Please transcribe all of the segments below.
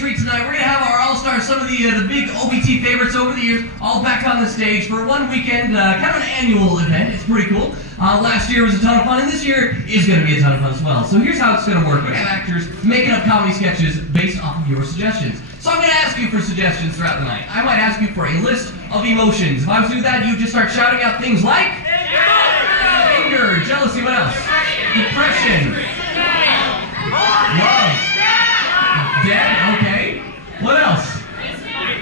treat tonight. We're going to have our all-stars, some of the big OBT favorites over the years, all back on the stage for one weekend, kind of an annual event. It's pretty cool. Last year was a ton of fun, and this year is going to be a ton of fun as well. So here's how it's going to work. We're going to have actors making up comedy sketches based off of your suggestions. So I'm going to ask you for suggestions throughout the night. I might ask you for a list of emotions. If I was to do that, you just start shouting out things like anger, jealousy, what else? Depression, love, dead, okay. What else?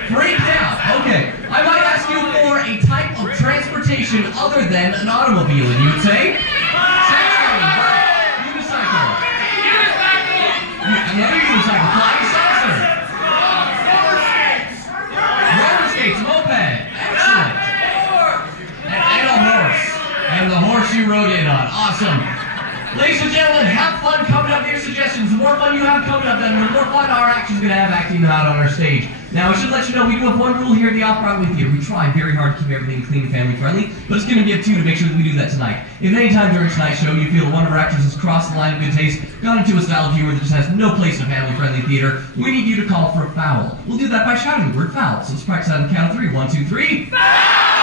Freaked out, okay. I might ask you for a type of transportation other than an automobile, and you would say? Cycling, right. Unicycle. Another unicycle. Flying saucer. Roller skates, moped. Excellent. And a horse. And the horse you rode in on. Awesome. Ladies and gentlemen, have fun coming up with your suggestions. The more fun you have coming up, then the more fun our actors are going to have acting them out on our stage. Now, I should let you know, we do have one rule here at the Off-Broadway Theater. We try very hard to keep everything clean and family-friendly, but it's going to be up to you to make sure that we do that tonight. If at any time during tonight's show you feel that one of our actors has crossed the line of good taste, gone into a style of humor that just has no place in a family-friendly theater, we need you to call for a foul. We'll do that by shouting the word foul. So let's practice on the count of 3. 1, 2, 3. Foul!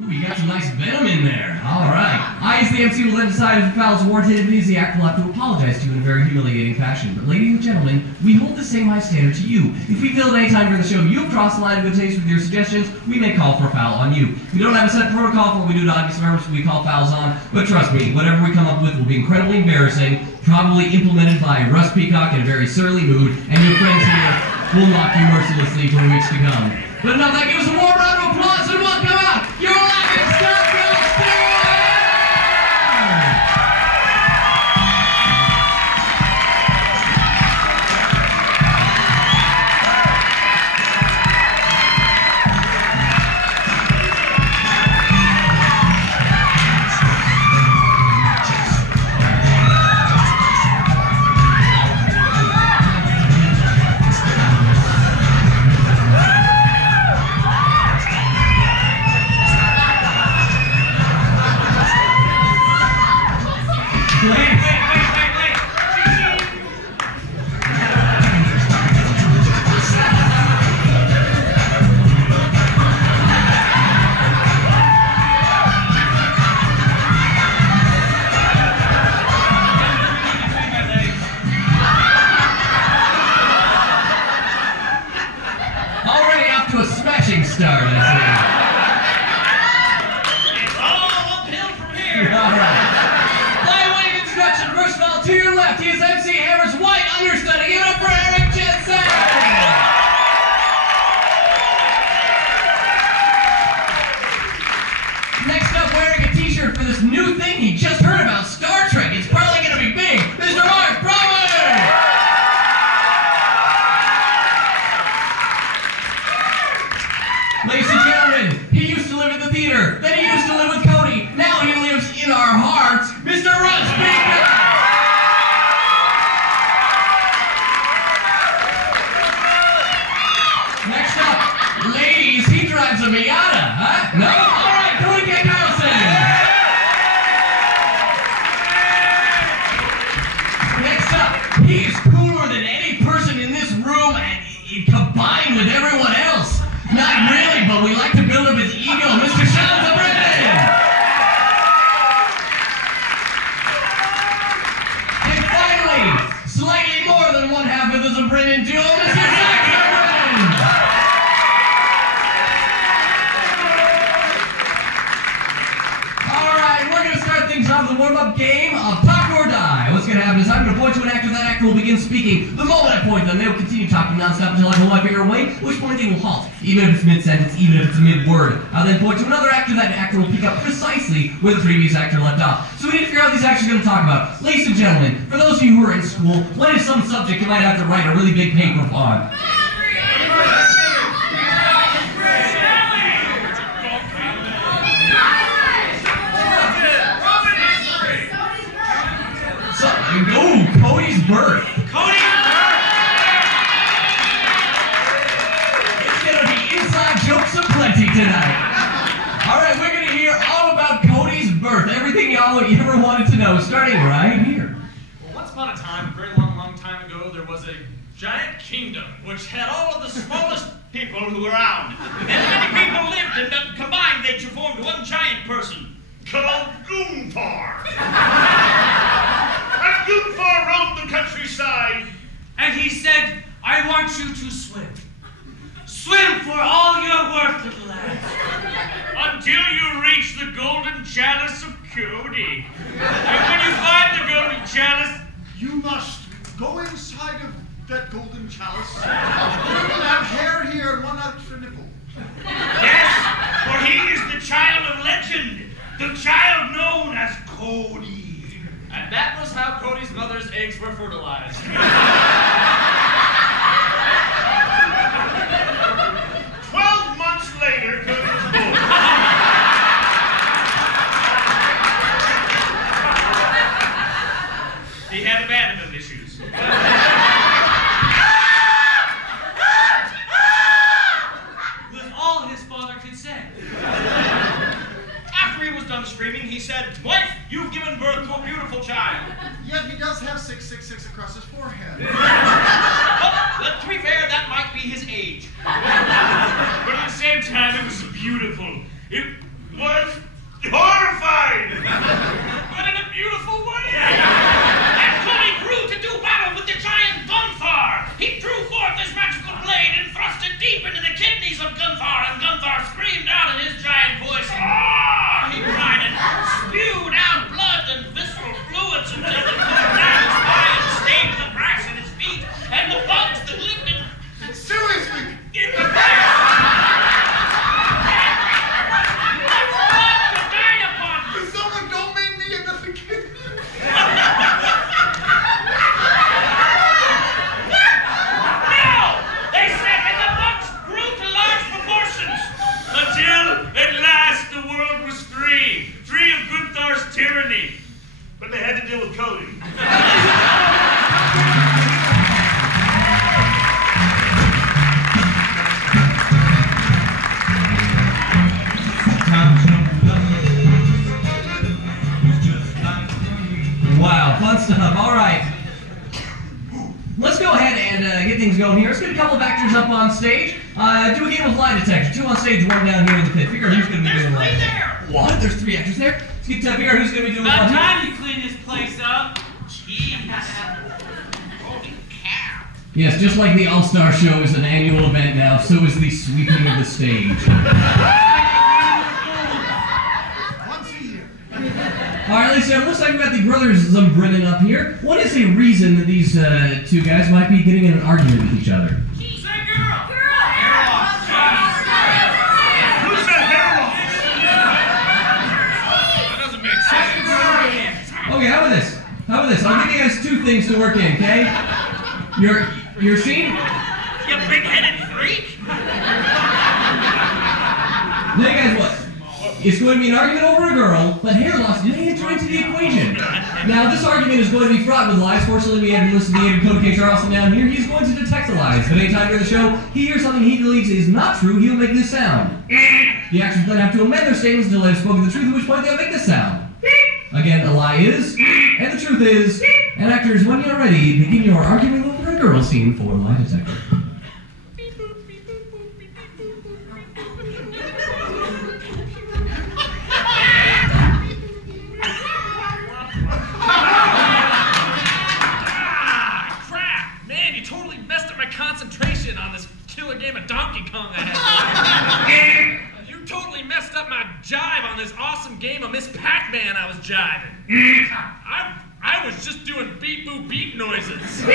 Ooh, you got some nice venom in there. All right. I, as the MC, will then decide if the foul is warranted. If it is, the actor will have to apologize to you in a very humiliating fashion. But ladies and gentlemen, we hold the same high standard to you. If we feel at any time during the show you've crossed the line of good taste with your suggestions, we may call for a foul on you. We don't have a set protocol for what we do to audience members we call fouls on, but trust me, whatever we come up with will be incredibly embarrassing, probably implemented by Russ Peacock in a very surly mood, and your friends here will mock you mercilessly for weeks to come. But enough, that gives us a warm round of applause and welcome out your laughing star girls, Russ Peacock! Next up, ladies, he drives a Miata, huh? No? All right, Cody Carlson! Next up, he's cooler than any person in this room and combined with everyone else. Not really, but we like to build up his ego, Mr. Shawn Zumbrunnen! Slightly more than one half of the Zumbrunnen duo, Mr. Zumbrunnen! Alright, we're going to start things off with a warm-up game of Talk or Die. What's going to happen is I'm going to point to an actor, that actor will begin speaking. The moment I point them, they will continue talking non-stop until I pull my finger away, at which point they will halt, even if it's mid-sentence, even if it's mid-word. I'll then point to another actor, that actor will pick up precisely where the previous actor left off. So we need to figure out what these actors are going to talk about. Ladies and gentlemen, for those of you who are in school, what is some subject you might have to write a really big paper on? Oh, Cody's birth. Cody's birth! It's going to be inside jokes aplenty tonight. All right, we're going to hear all about Cody's birth. Everything y'all ever wanted to know, starting right here. Well, once upon a time, a very long time time ago, there was a giant kingdom which had all of the smallest people who were around. And many people lived, and then combined they formed one giant person called Gunthar. And Gunthar roamed the countryside. And he said, I want you to swim. Swim for all you're worth, little lad. Until you reach the golden chalice of Cody. And when you find the golden chalice, you must go inside of that golden chalice. You will have hair here and one extra nipple. Yes, for he is the child of legend. The child known as Cody. And that was how Cody's mother's eggs were fertilized. 12 months later, Cody was born. He had abandonment issues. Was all his father could say. After he was done screaming, he said, Wife, you've given birth to a beautiful child. Yet he does have 666 across his forehead. But to be fair, that might be his age. But at the same time, it was beautiful. It was horrifying. But in a beautiful way. And Cody grew to do battle with the giant Gunthar. He drew forth his magical blade and thrust it deep into the kidneys of Gunthar, and Gunthar screamed out in his giant voice, "Ah!" He cried and spewed out blood and visceral fluids until it poured down his spine and stained the grass at his feet, and the bugs that lived in the grass. That's blood to dine upon. Someone don't make me another kid. Until, at last, the world was free. Free of Gunthar's tyranny. But they had to deal with Cody. Wow, fun stuff. All right. Let's go ahead and get things going here. Let's get a couple of actors up on stage. Do a game of lie detection. 2 on stage, 1 down here in the pit. Figure out who's going to be doing lie detection. What? There's 3 actors there? Let's get to figure out who's going to be doing lie detection. About time you clean this place up. Jeez. Holy cow. Yes, just like the All-Star Show is an annual event now, so is the sweeping of the stage. Once a year. Alright, ladies and gentlemen, looks like we've got the brothers Zumbrunnen up here. What is a reason that these 2 guys might be getting in an argument with each other? Okay, how about this? How about this? I'll give you guys 2 things to work in, okay? Your scene? You big-headed freak! Now you guys what? It's going to be an argument over a girl, but hair loss didn't enter into the equation. Now this argument is going to be fraught with lies. Fortunately, we have investigated Cody Carlson down here. He's going to detect the lies. But anytime during the show he hears something he believes is not true, he'll make this sound. The actors then have to amend their statements until they've spoken the truth, at which point they'll make this sound. Again, a lie is, and the truth is, and actors, when you're ready, begin your arguing over a girl scene for lie detector. Crap! Man, you totally messed up my concentration on this killer game of Donkey Kong I had. You totally messed up my jive on this awesome game of Miss Pac-Man I was jiving. I was just doing beep boop beep noises. You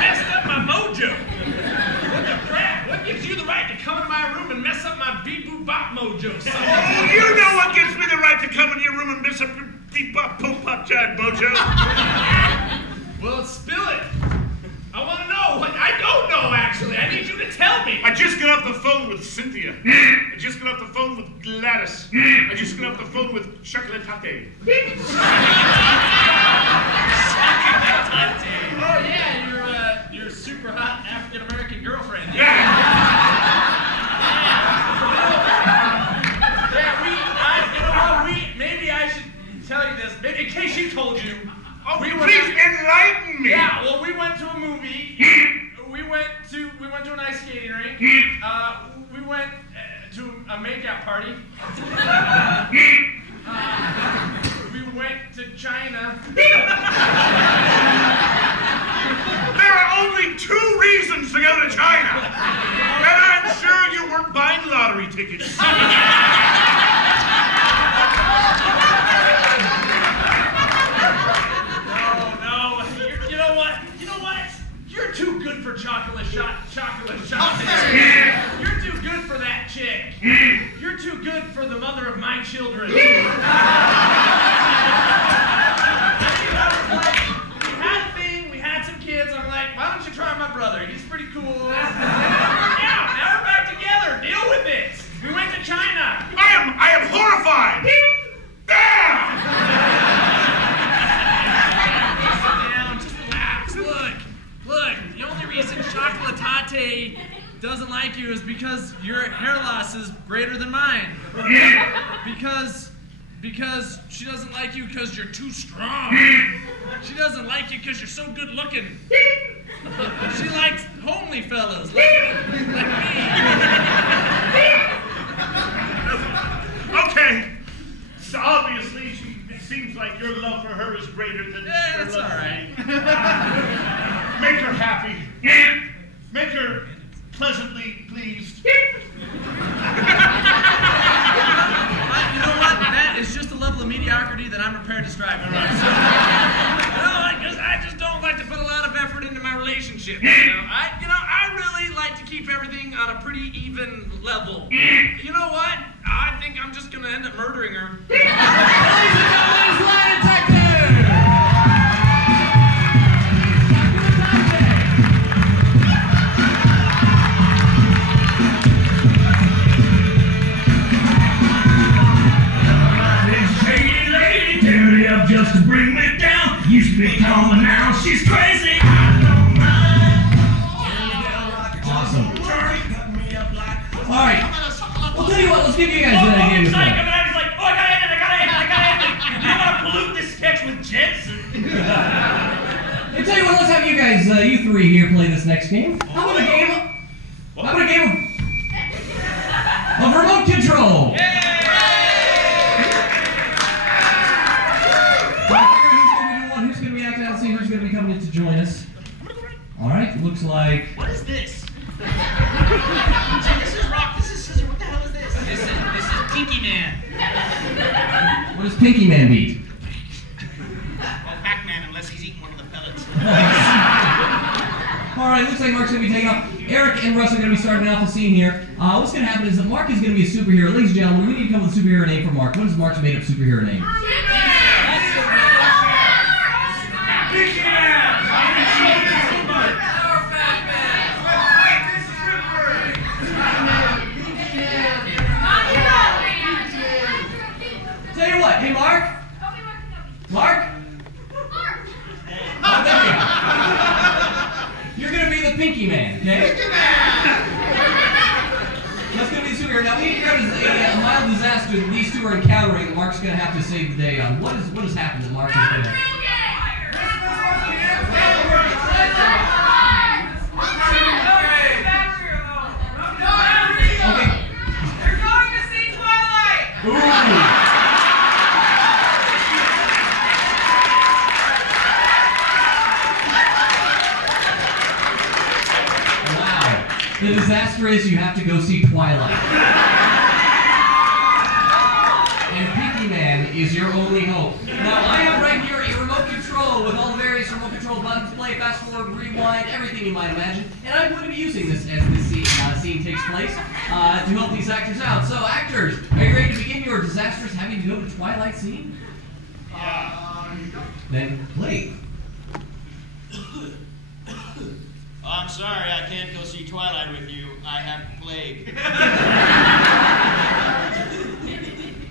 messed up my mojo. What the crap? What gives you the right to come in my room and mess up my beep boop bop mojo, son? Oh, you know what gives me the right to come in your room and mess up your beep bop poop pop jive mojo? Well, spill it. I want to know. I don't know, actually. I need you to tell me. I just got off the phone with Cynthia. I just got off the phone with Gladys. I just got off the phone with Chocolatate. Oh, yeah, your super hot African-American girlfriend. Yeah. Maybe I should tell you this. Maybe in case she told you. Oh, please enlighten me. Yeah, party. We went to China. There are only 2 reasons to go to China. And I'm sure you weren't buying lottery tickets. No. You know what? You're too good for chocolate shot. You're too good for that chick. You're too good for the mother of my children. We had a thing, we had some kids. I'm like, why don't you try my brother? He's pretty cool. Now we're back together. Deal with it. We went to China. I am horrified. Damn! Just relax. Look, the only reason Chocolatante doesn't like you is because your hair loss is greater than mine. Because she doesn't like you because you're too strong. She doesn't like you because you're so good looking. She likes homely fellas like me. Okay. So obviously, it seems like your love for her is greater than her That's love all for right. me. Make her happy. Make her pleasantly pleased. You know what? That is just a level of mediocrity that I'm prepared to strive for. Because I just don't like to put a lot of effort into my relationship. I really like to keep everything on a pretty even level. You know what? I think I'm just gonna end up murdering her. Ladies and gentlemen, Lie Detective! Just to bring me down. Used to be calm, but now she's crazy. I don't mind. Awesome. All right. Well, tell you what, let's give you guys a game to play. I was like, oh, I gotta end it. You don't want to pollute this sketch with Jensen. Hey, tell you what, let's have you guys, you 3 here, play this next game. How about a game of remote control? Who's going to be acting out and see who's going to be coming in to join us? All right, looks like... What is this? This is rock, this is scissor. What the hell is this? This is Pinky Man. What does Pinky Man beat? Well, Pac-Man, unless he's eating one of the pellets. All right, looks like Mark's going to be taking off. Eric and Russ are going to be starting off the scene here. What's going to happen is that Mark is going to be a superhero. Ladies and gentlemen, we need to come up with a superhero name for Mark. What is Mark's made-up superhero name? Tell you what, hey Mark? Mark? Oh, there you go. You're going to be the Pinky Man, okay? Pinky Man! That's going to be the superhero. Now, we need to grab a mild disaster that these two are encountering that Mark's going to have to save the day on. What has happened that Mark is going to... Okay. They're going to see Twilight! Ooh. The disaster is you have to go see Twilight. And Pinky Man is your only hope. Now, I have right here a remote control with all the various remote control buttons, play, fast forward, rewind, everything you might imagine. And I'm going to be using this as this scene takes place to help these actors out. So, actors, are you ready to begin your disastrous having to go to Twilight scene? Then play. I'm sorry, I can't go see Twilight with you. I have plague.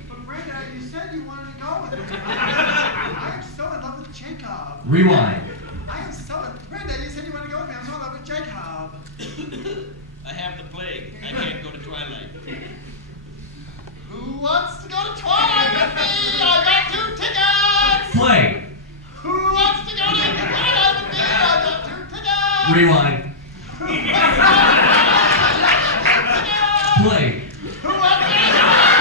But Brenda, you said you wanted to go with me. I am so in love with Jacob. Rewind. Brenda, you said you wanted to go with me. I'm so in love with Jacob. I have the plague. I can't go to Twilight. Who wants to go to Twilight with me? I got 2 tickets! Play. Who wants to go to Twilight with me? I got 2 tickets! Rewind. Who wants to go to Twilight with me? Play. Who wants to go to Twilight?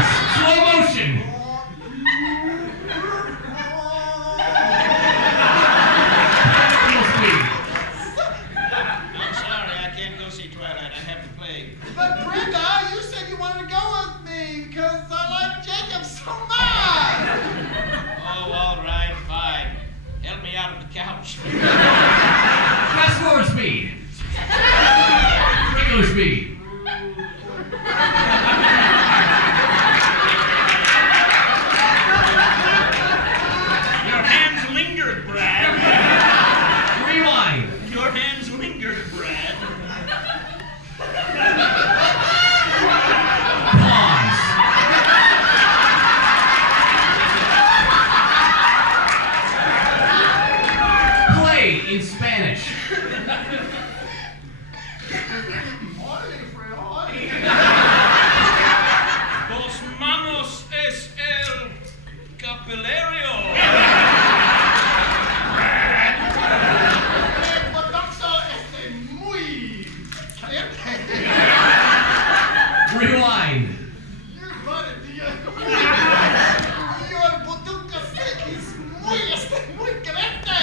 out of the couch. Fast forward speed. Regular speed. Your hands lingered, Brad. Rewind. Your hands lingered, Brad. Pause. Play in Spanish. Dos manos es el capilario. Rewind.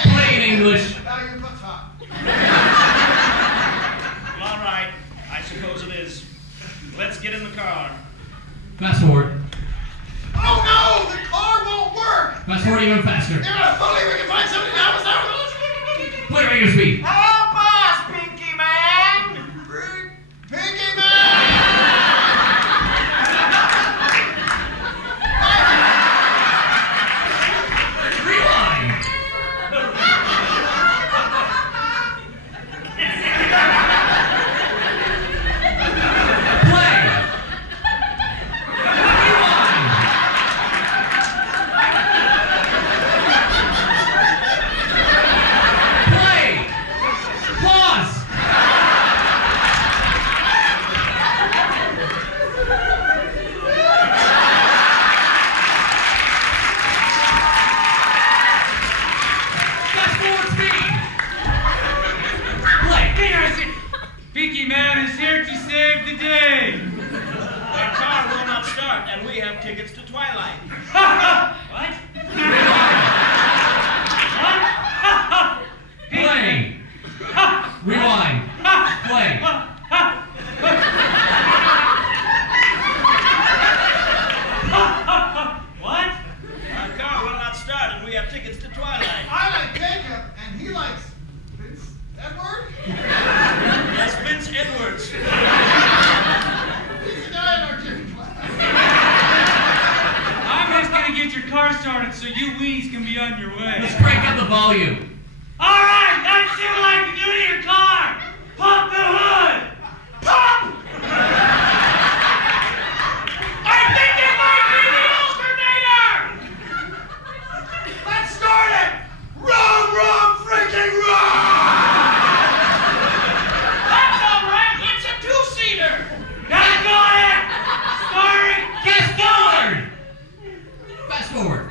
Play in English. All right, I suppose it is. Let's get in the car. Fast forward. Oh no! The car won't work! Fast forward even faster. If only we can find somebody else. Play regular speed. Help us, Pinky Man! Pinky Man! Rewind. Play. Rewind. Play. Pause. Fast forward speed. Play. Pinky Man is here to save the day. Our car will not start, and we have tickets to Twilight. What? Play. Rewind. Play. What? Our car will not start, and we have tickets to Twilight. I like Jacob, and he likes Vince Edward. Yes, Vince Edwards. He's the guy in our gym class. I'm just gonna get your car started so you weenies can be on your way. Let's crank up the volume. All right, let's see what I can do to your car. Pop the hood. Pop! I think it might be the alternator. Let's start it! Wrong, freaking wrong! That's all right. It's a two-seater. Now go ahead. Start it. Fast forward. Fast forward.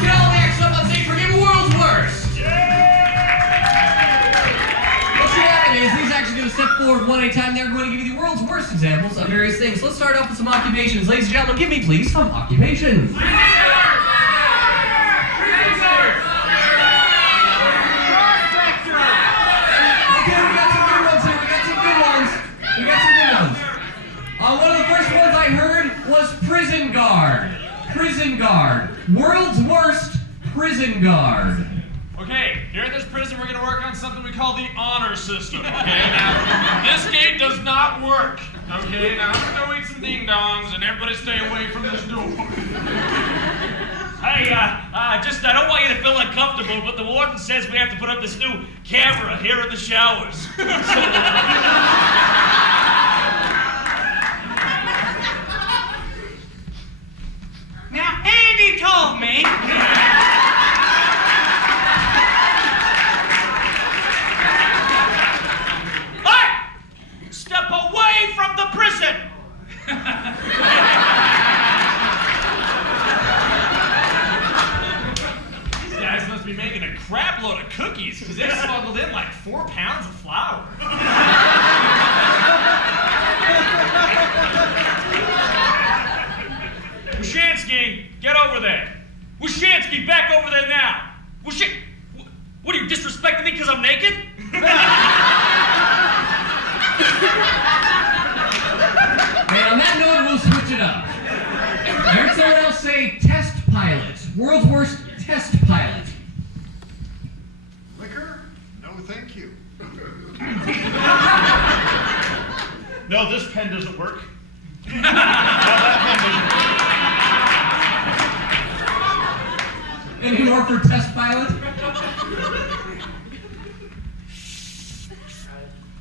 Get all the acts up on stage for Give World's Worst. What's going to happen is he's actually going to step forward one at a time. They're going to give you the world's worst examples of various things. Let's start off with some occupations. Ladies and gentlemen, give me please some occupations. Okay, we got some good ones here. We got some good ones. One of the first ones I heard was prison guard. Prison guard. World's worst prison guard. Okay, here at this prison, we're going to work on something we call the honor system, okay? Now, this gate does not work, okay? Now, I'm going to go eat some ding-dongs, and everybody stay away from this door. Hey, I don't want you to feel uncomfortable, but the warden says we have to put up this new camera here in the showers. Now, Andy told me. Hey! Step away from the prison! These guys must be making a crap load of cookies, because they smuggled in like 4 pounds of flour. Gene, get over there. Wyshansky, back over there now. What are you, disrespecting me because I'm naked? And on that note, we'll switch it up. I heard someone else say test pilot. World's worst test pilot. Liquor? No, thank you. No, this pen doesn't work. No, that pen doesn't work. Any more for test pilot?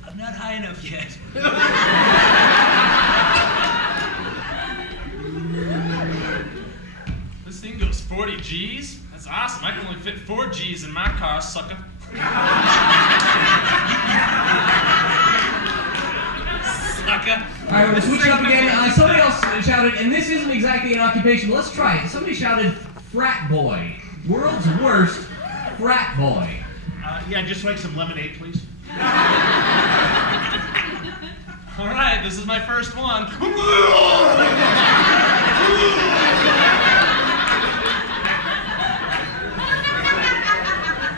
I'm not high enough yet. This thing goes 40 G's? That's awesome. I can only fit 4 G's in my car, sucker. Sucker. All right, we'll switch it up again. Somebody else shouted, and this isn't exactly an occupation, but let's try it. Somebody shouted frat boy. World's worst frat boy. Yeah, just like some lemonade, please. All right, this is my first one.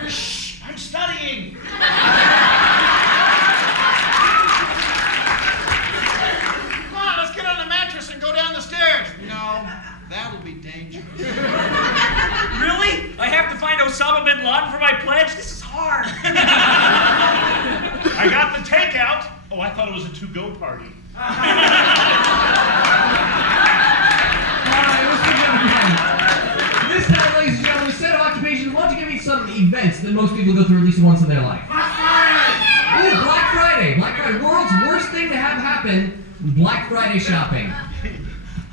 Shh, I'm studying. Come on, let's get on the mattress and go down the stairs. No, that'll be dangerous. Really? I have to find Osama bin Laden for my pledge? This is hard. I got the takeout. Oh, I thought it was a to-go party. All right, let's switch it up again. This time, ladies and gentlemen, instead of occupations, why don't you give me some events that most people go through at least once in their life? Ooh, Black Friday. Black Friday. World's worst thing to have happen, Black Friday shopping.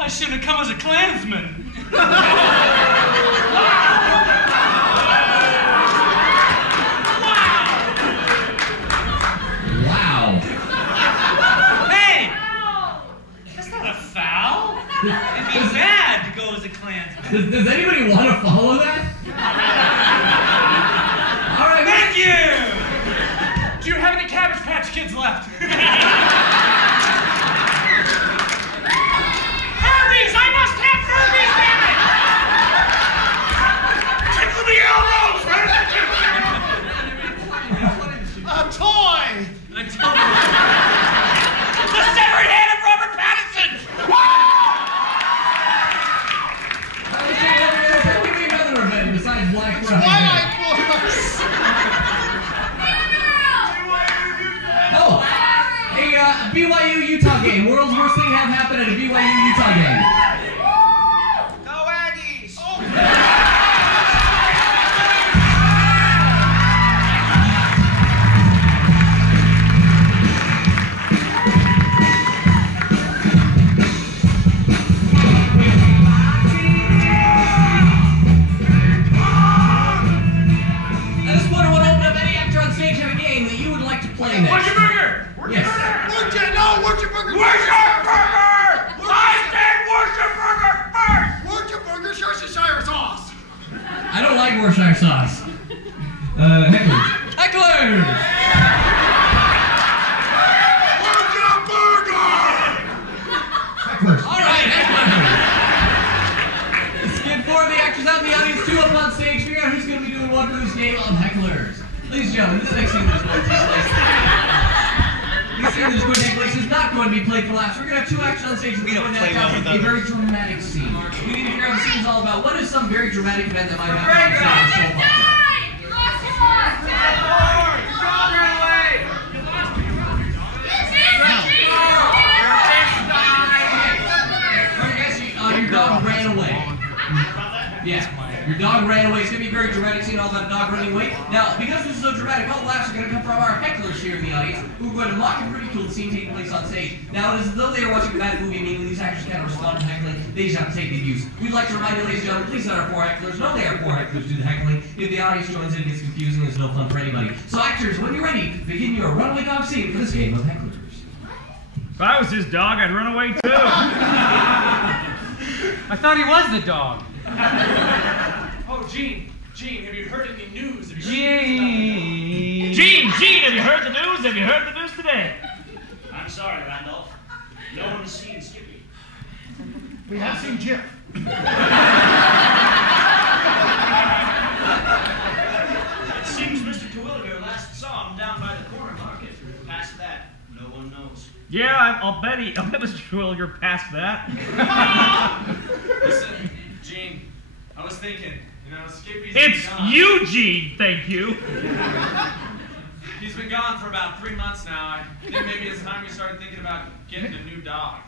I shouldn't have come as a Klansman. Wow. Hey! That's not a foul. It'd be bad to go as a Klansman. Does anybody want to follow that? All right, Thank you! Do you have any Cabbage Patch Kids left? Furbies! I must have Furbies, damn it! A toy! The severed head of Robert Pattinson! give me another event besides Black Friday. Twilight Force! Oh, a BYU Utah game. World's worst thing to have happen at a BYU Utah game. Go Aggies! I just wonder what opened up any actor on stage have a game that you would like to play next. Where's your burger? Yes. Where's your burger? Where's your burger? I said, where's your burger first? Where's your burger? Worcestershire sauce! I don't like Worcestershire sauce. Hecklers. Hecklers! Where's your burger? Hecklers. All right, hecklers. Let's get 4 of the actors out in the audience, 2 up on stage. Figure out who's going to be doing what for this game on hecklers. Ladies and gentlemen, this next scene that's going to take place. This scene that's going to take place is not going to be played for laughs. We're going to have 2 actors on stage. We don't going to play well have with a very dramatic scene. We need to figure out what the scene's all about. What is some very dramatic event that might happen on stage? Your dog ran away. Yeah, your dog ran away. It's going to be a very dramatic scene, all about a dog running away. Now, because this is so dramatic, all the laughs are going to come from our hecklers here in the audience, who are going to mock and ridicule the scene taking place on stage. Now, it is as though they are watching a bad movie, meaning these actors cannot respond to heckling. They just have to take the abuse. We'd like to remind you, ladies and gentlemen, please let our 4 hecklers know they are 4 hecklers do the heckling. If the audience joins in, it gets confusing. It's no fun for anybody. So, actors, when you're ready, begin your runaway dog scene for this game of hecklers. If I was his dog, I'd run away too. I thought he was the dog. Oh, Gene, have you heard any news? Gene, have you heard the news? Have you heard the news today? I'm sorry, Randolph. No one's seen Skippy. We have seen Jip. Yeah, I'll bet Mr. Will you're past that. Listen, Gene, I was thinking, Skippy's It's been gone. Eugene, thank you. He's been gone for about 3 months now. I think maybe it's time we started thinking about getting a new dog.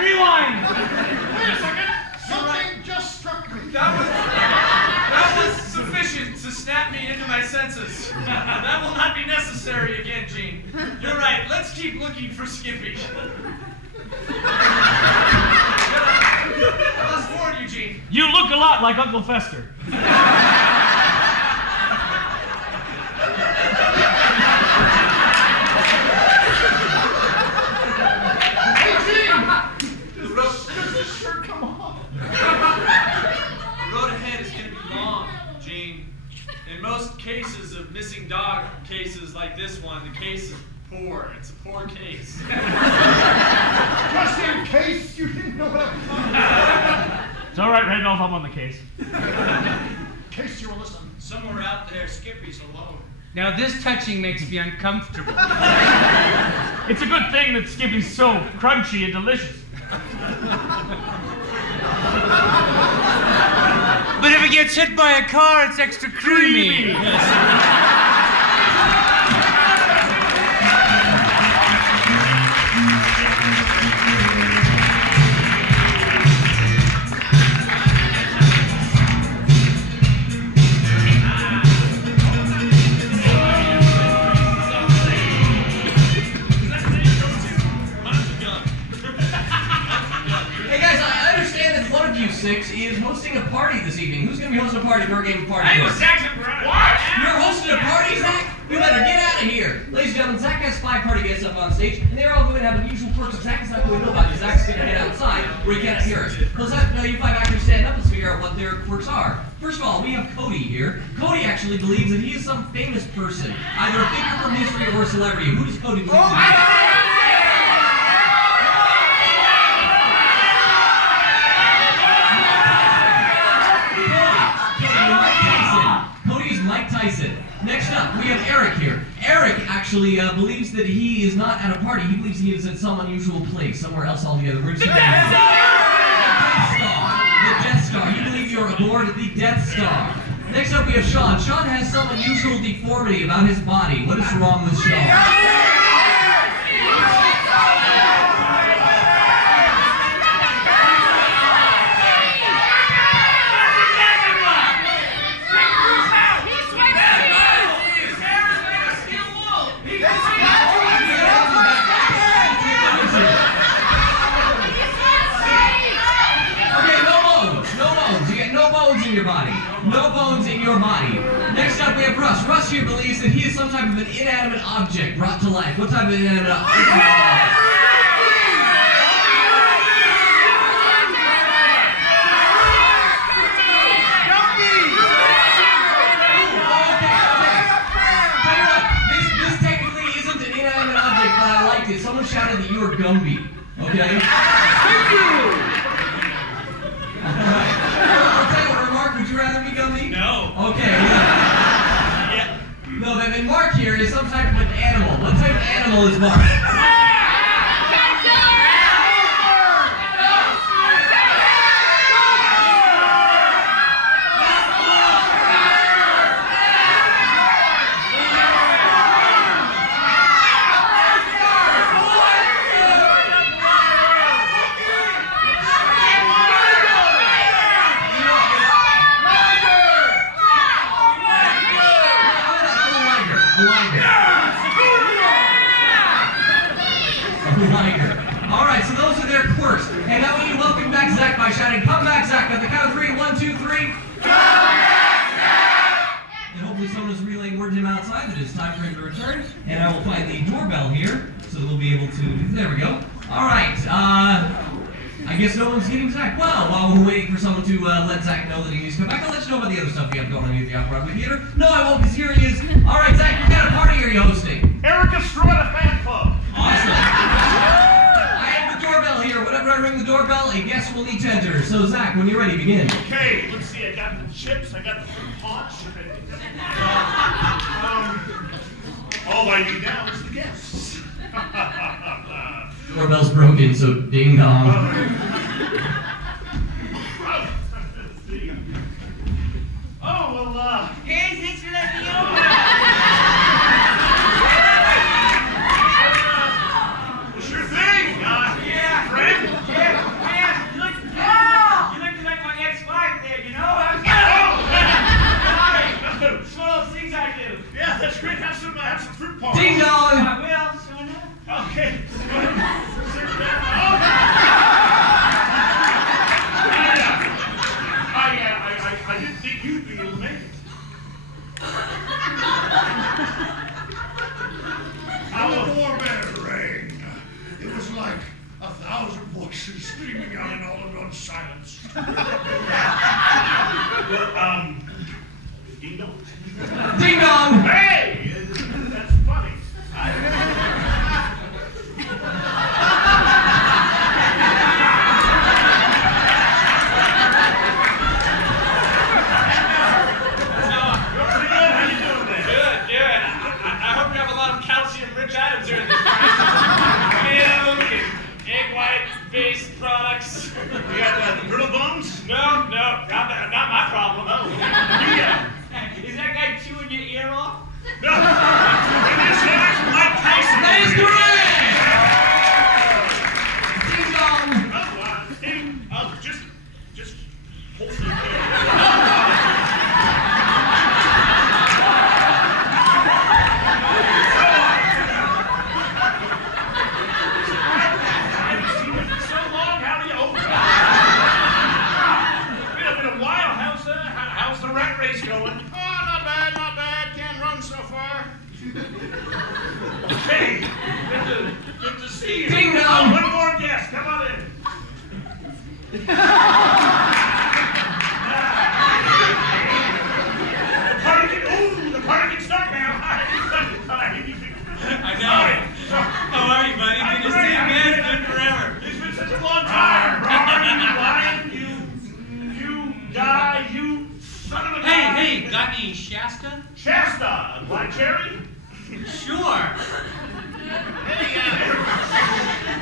Rewind! Wait a second! Something just struck me. That was sufficient to snap me into my senses. That will not be necessary again, Gene. You're right. Let's keep looking for Skippy. Let's warn you, Gene. You look a lot like Uncle Fester. Does this shirt come off? The road ahead is going to be long, Gene. In most cases of missing dog cases like this one, the case is poor. It's a poor case. Just in case you didn't know what I was talking about. It's all right, Randolph, I'm on the case. In case you were listening. Somewhere out there, Skippy's alone. Now this touching makes me uncomfortable. It's a good thing that Skippy's so crunchy and delicious. But if it gets hit by a car, it's extra creamy. Is hosting a party this evening. Who's going to be hosting a party for a game of party? I was Saxon Brother. What? You're hosting a party, Zach? You better get out of here. Ladies and gentlemen, Zach has 5 party guests up on stage, and they're all going to have unusual quirks that Zach is not going to know about, because Zach's going to head outside where he cannot hear us. So Zach, you 5 actors stand up and figure out what their quirks are. First of all, we have Cody here. Cody actually believes that he is some famous person, either a figure from history or a celebrity. Who does Cody believe to be? Next up, we have Eric here. Eric actually believes that he is not at a party. He believes he is at some unusual place, somewhere else altogether. We're just the Death Star! The Death Star. You believe you're aboard the Death Star. Next up, we have Shawn. Shawn has some unusual deformity about his body. What is wrong with Shawn? No bones in your body. Next up, we have Russ. Russ here believes that he is some type of an inanimate object brought to life. What type of inanimate object? This technically isn't an inanimate object, but I liked it. Someone shouted that you were Gumby. Okay? Thank you! Alright. I'll tell you what, Mark, would you rather be Gumby? No. Okay. Yeah. No, then Mark here is some type of an animal. What type of animal is Mark? Alright, so those are their quirks. And now we need to welcome back Zach by shouting, "Come back, Zach!" At the count of 3, 1, 2, 3. Come back, Zach! And hopefully someone is relaying word to him outside that it's time for him to return. And I will find the doorbell here, so that we'll be able to... There we go. Alright, I guess no one's getting Zach. Well, while we're waiting for someone to let Zach know that he needs to come back, I'll let you know about the other stuff we have going on here at the Off-Broadway Theater. No, I won't, because here he is. Alright, Zach, what kind of party are you hosting? Erica Strada Fan Club. Awesome. I have the doorbell here. Whatever Whenever I ring the doorbell, a guest will need to enter. So, Zach, when you're ready, begin. Okay, let's see. I got the chips. I got the fruit punch. All I need now is the guests. Doorbell's broken, so ding dong. Oh, well, Hey, thanks for letting me over. sure thing. Yeah. Friend? Yeah, you look like my ex-wife there, you know? Sorry. It's one of those things I do. Yeah, that's great. Have some fruit punch. Ding dong! I will, soon enough. Okay. I didn't think you'd be able to make it. How the doorbell rang. It was like 1,000 voices screaming out in all at once silence. Ding dong. Ding dong! Hey! That's funny. Rich items during this crisis. Milk and egg white-based products. You got the griddle bones? No, not my problem. Oh, yeah. Is that guy chewing your ear off? No. It is Mike Tyson. That is correct! Ding dong! Just hold it there. Going. Oh, not bad. Can't run so far. Hey, good to see you. Ding dong! One more guest. Come on in. The party can start now. I know. How are you, buddy? Good to see you, man. It's been forever. It's been such a long time. Brian, you guy, you son of a guy. Hey, got any Shasta? Shasta, black cherry? Sure.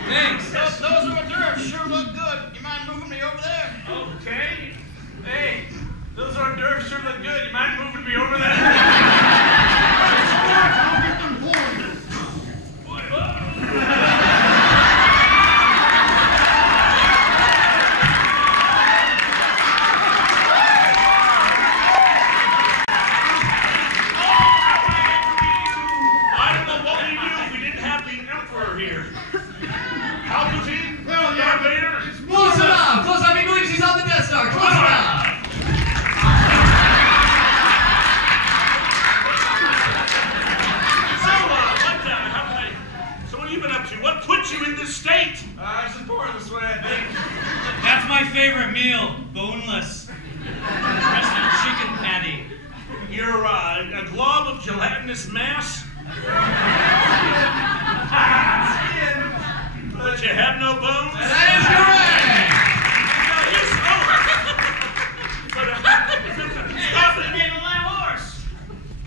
Thanks. Those hors d'oeuvres sure look good. You mind moving me over there? Okay. Hey, those hors d'oeuvres sure look good. You mind moving me over there? I'll get them poured. Close enough! Close enough! He's on the Death Star! Close enough! So what have you been up to? What put you in this state? I was just born this way, I think. That's my favorite meal, boneless. Roasted chicken patty. You're a glob of gelatinous mass? But you have no bones? That is correct! Stop it! Name of my horse!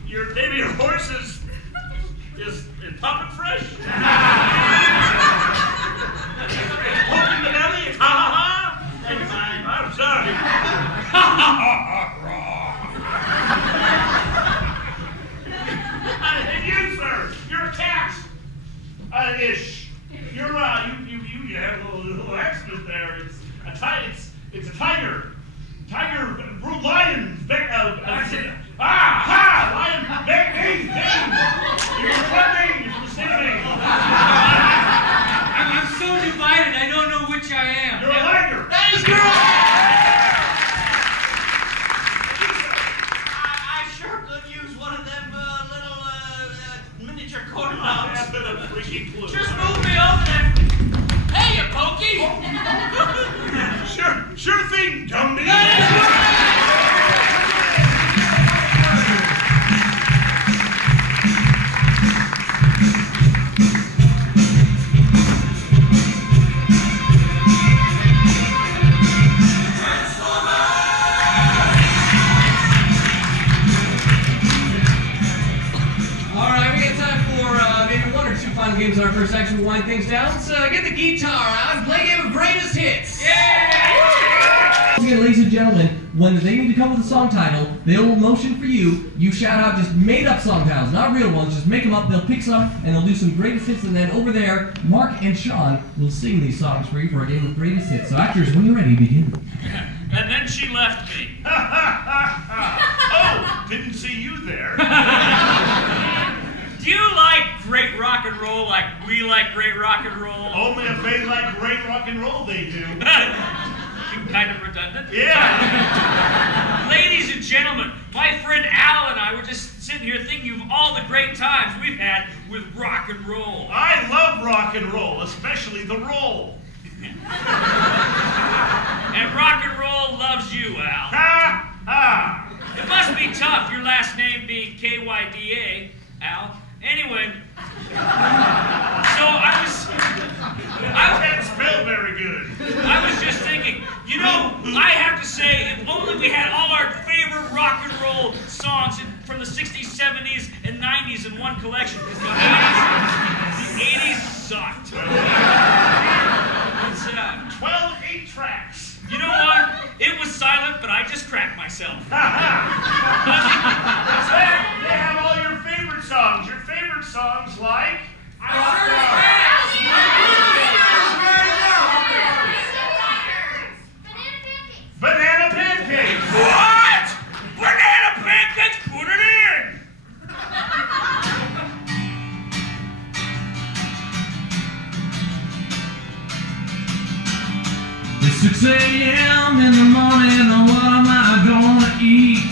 Your name of your horse is Poppin' Fresh? Poking the belly? Ha ha ha! Never mind. I'm sorry. Ha ha ha! And you, sir, you're a cat. Ish. You're you have a little accident there. It's a tiger. Lion. Lion. Hey. You're from Maine. You're from the state of Maine. I'm so divided, I don't know which I am. You're a liger. That is correct! I sure could use one of them little miniature corn dogs. That's been a freaky clue. Just move me over there. Hey, you pokey! Sure thing, Gumby. sound games are our first section. We'll wind things down. So get the guitar out and play a game of greatest hits. Yeah! Again, ladies and gentlemen, when they need to come up with a song title, they'll motion for you. You shout out just made-up song titles, not real ones. Just make them up. They'll pick some, and they'll do some greatest hits. And then over there, Mark and Shawn will sing these songs for you for a game of greatest hits. So actors, when you're ready, begin. And then she left me. Oh, didn't see you there. Do you like great rock and roll like we like great rock and roll? Only if they like great rock and roll, they do. Kind of redundant. Yeah. Ladies and gentlemen, my friend Al and I were just sitting here thinking of all the great times we've had with rock and roll. I love rock and roll, especially the roll. And rock and roll loves you, Al. Ha! Ha! It must be tough, your last name being K-Y-D-A, Al. Anyway, so I can't spell very good. I was just thinking, you know, I have to say, if only we had all our favorite rock and roll songs from the 60s, 70s, and 90s in one collection, because the 80s sucked. It's 12 8-tracks. You know what? It was silent, but I just cracked myself. They have all your favorite songs. Your favorite songs like... Banana pancakes. What? Banana pancakes? Put it in! It's 6 a.m. in the morning, what am I gonna eat?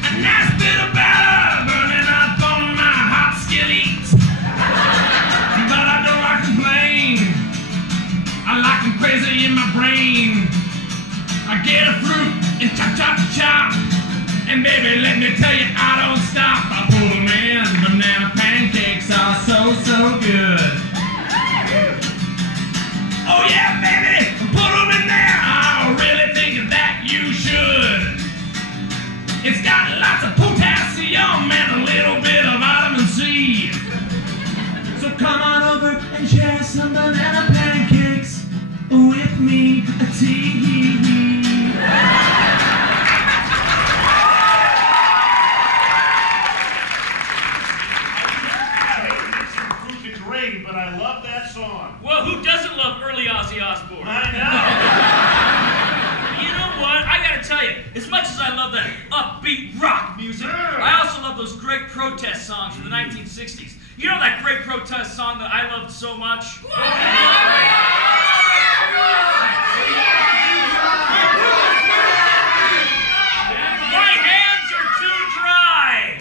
A nice bit of batter burning up on my hot skillet. But I don't like to complain, I like them crazy in my brain. I get a fruit and chop, chop, chop. And baby, let me tell you, I don't stop. I put them in, banana pancakes are so, so good. Oh yeah, baby, put them in there. I really think that you should. It's got lots of potassium and a little bit of vitamin C. So come on over and share some banana pancakes with me, a tea. But I love that song. Well, who doesn't love early Ozzy Osbourne? I You know what? I gotta tell you, as much as I love that upbeat rock music, I also love those great protest songs from the 1960s. You know that great protest song that I loved so much? My hands are too dry!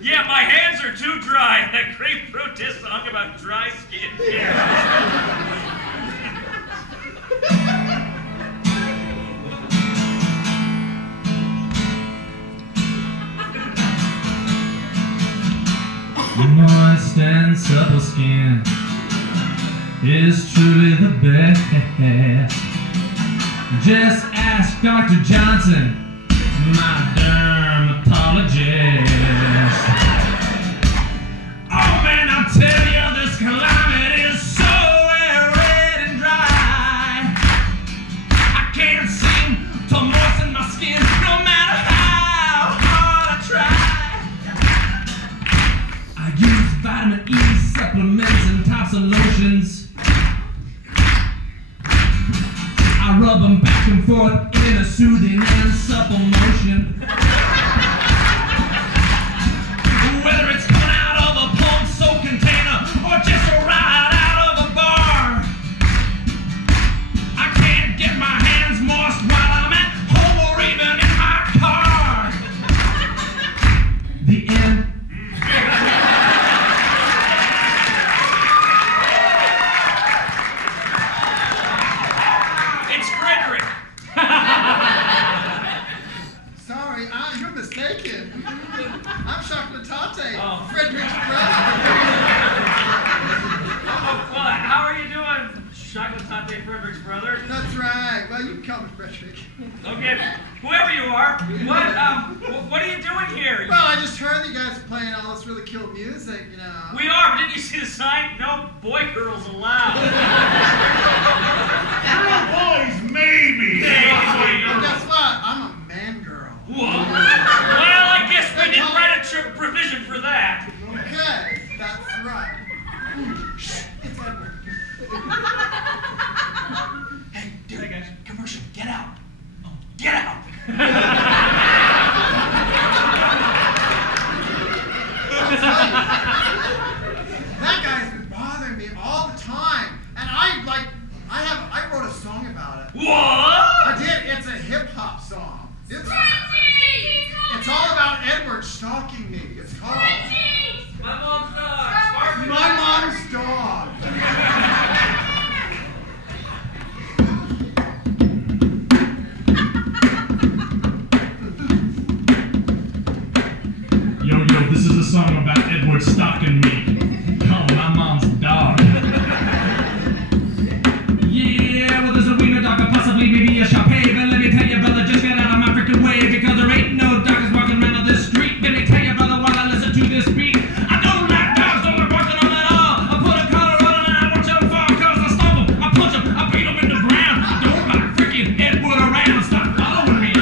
Yeah, my hands are too dry. That great protest song about dry skin. Moist and supple skin is truly the best. Just ask Dr. Johnson, my dermatologist. Oh man, I'll tell you, this climate is so arid and dry. I can't seem to moisten my skin no matter how hard I try. I use vitamin E supplements and types of lotions. I rub them back and forth in a soothing and supple motion. Whether it's coming out of a pump soap container or just right out of a bar, I can't get my hands moist while I'm at home or even in my car. The end. It's Frederick. Sorry, you're mistaken. I'm Chocolatate, Oh. Frederick's brother. Well, how are you doing, Chocolatate Frederick's brother? That's right. Well, you can call me Frederick. Okay, whoever you are, what are you doing doing here? Well, I just heard that you guys are playing all this really cool music, you know. We are, but didn't you see the sign? No girls allowed. Boys, maybe. Well, guess what? I'm a man girl. Well, I guess we didn't write a provision for that. Okay, that's right. Shh, it's Edward. Hey, dude, Hey, guys. commercial, get out. Oh, get out. That guy's been bothering me all the time, and I wrote a song about it. What? I did. It's a hip hop song. It's all about Edward stalking me. It's called My mom's dog. My Mom's Dog. Yo, this is a song about Edward stalking me. Call my mom's dog. Yeah, well, there's a wiener dog, or possibly maybe a Sharpei. But let me tell you, brother, just get out of my freaking way, because there ain't no dogs walking around on this street. Let me tell you, brother, while I listen to this beat, I don't like dogs, don't like walking on at all. I put a collar on and I watch them fall, cause I stomp them, I punch them, I beat them in the ground. I don't like freaking Edward around. Stop following me.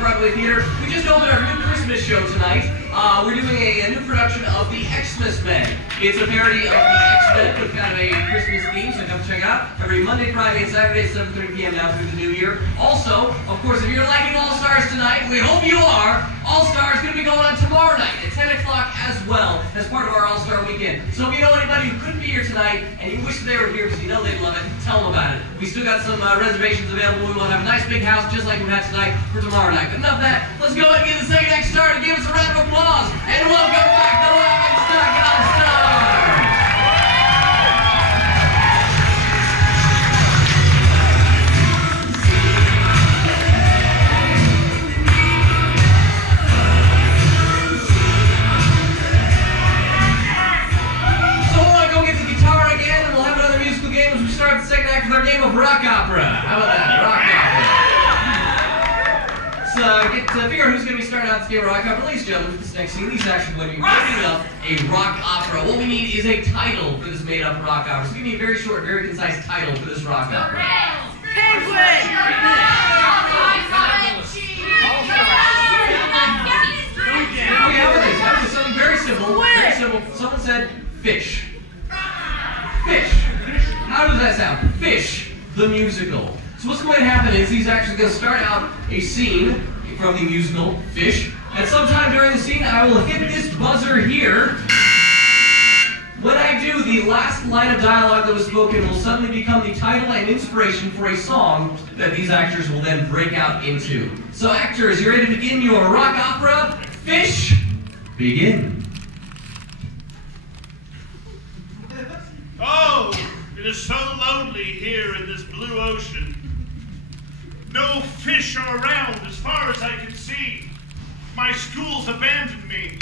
Broadway Theater. We just opened our new Christmas show tonight. We're doing a new production of the Xmas Men. It's a parody of the X-Men with kind of a Christmas theme, so come check it out every Monday, Friday, and Saturday at 7:30 p.m. now through the new year. Also, of course, if you're liking All Stars tonight, we hope you are. All Stars is going to be going on tomorrow night at 10 o'clock as well as part of our All Star weekend. So if you know anybody who couldn't be here tonight and you wish they were here because you know they'd love it, tell them about it. We still got some reservations available. We will have a nice big house just like we had tonight for tomorrow night. But enough of that. Let's go ahead and get the second act started. Give us a round of applause and welcome back the Laughing Stock All Stars. Start the second act with our game of rock opera. How about that? Rock opera. Let's figure out who's going to be starting out this game of rock opera. Ladies and gentlemen, this next scene, these actually going to be making up a rock opera. What we need is a title for this made-up rock opera. So give me a very short, very concise title for this rock opera. Penguin! Okay, how about this? How about this? Something very simple. Very simple. Someone said fish. Fish. How does that sound? Fish, the musical. So what's going to happen is he's actually going to start out a scene from the musical Fish, and sometime during the scene I will hit this buzzer here. When I do, the last line of dialogue that was spoken will suddenly become the title and inspiration for a song that these actors will then break out into. So actors, you ready to begin your rock opera? Fish, begin. Oh! It is so lonely here in this blue ocean. No fish are around as far as I can see. My school's abandoned me.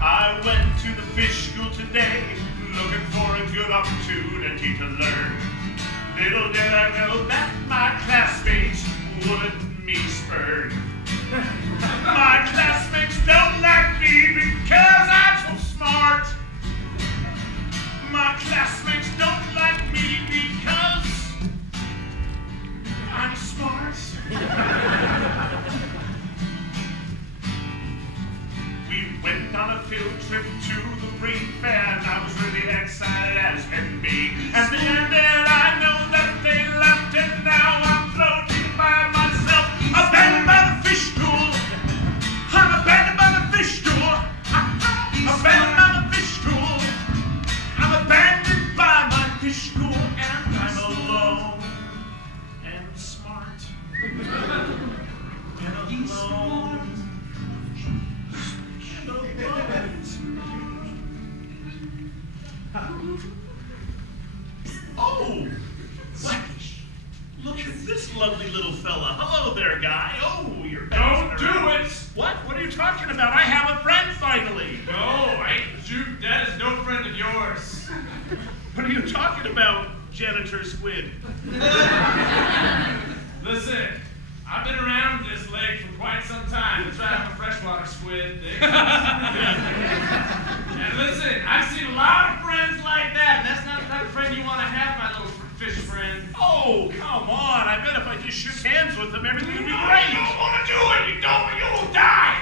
I went to the fish school today, looking for a good opportunity to learn. Little did I know that my classmates this lovely little fella. Hello there, guy. Oh, you're bouncing Don't around. do it! What? What are you talking about? I have a friend finally. No, that is no friend of yours. What are you talking about, Janitor Squid? Listen, I've been around this lake for quite some time. That's right, I'm a freshwater squid. And listen, I've seen a lot of friends like that, and that's not the type of friend you want to have, my little fish friend. Oh, come on. I bet if I just shook hands with him, everything would be great. You don't want to do it. You don't. You will die.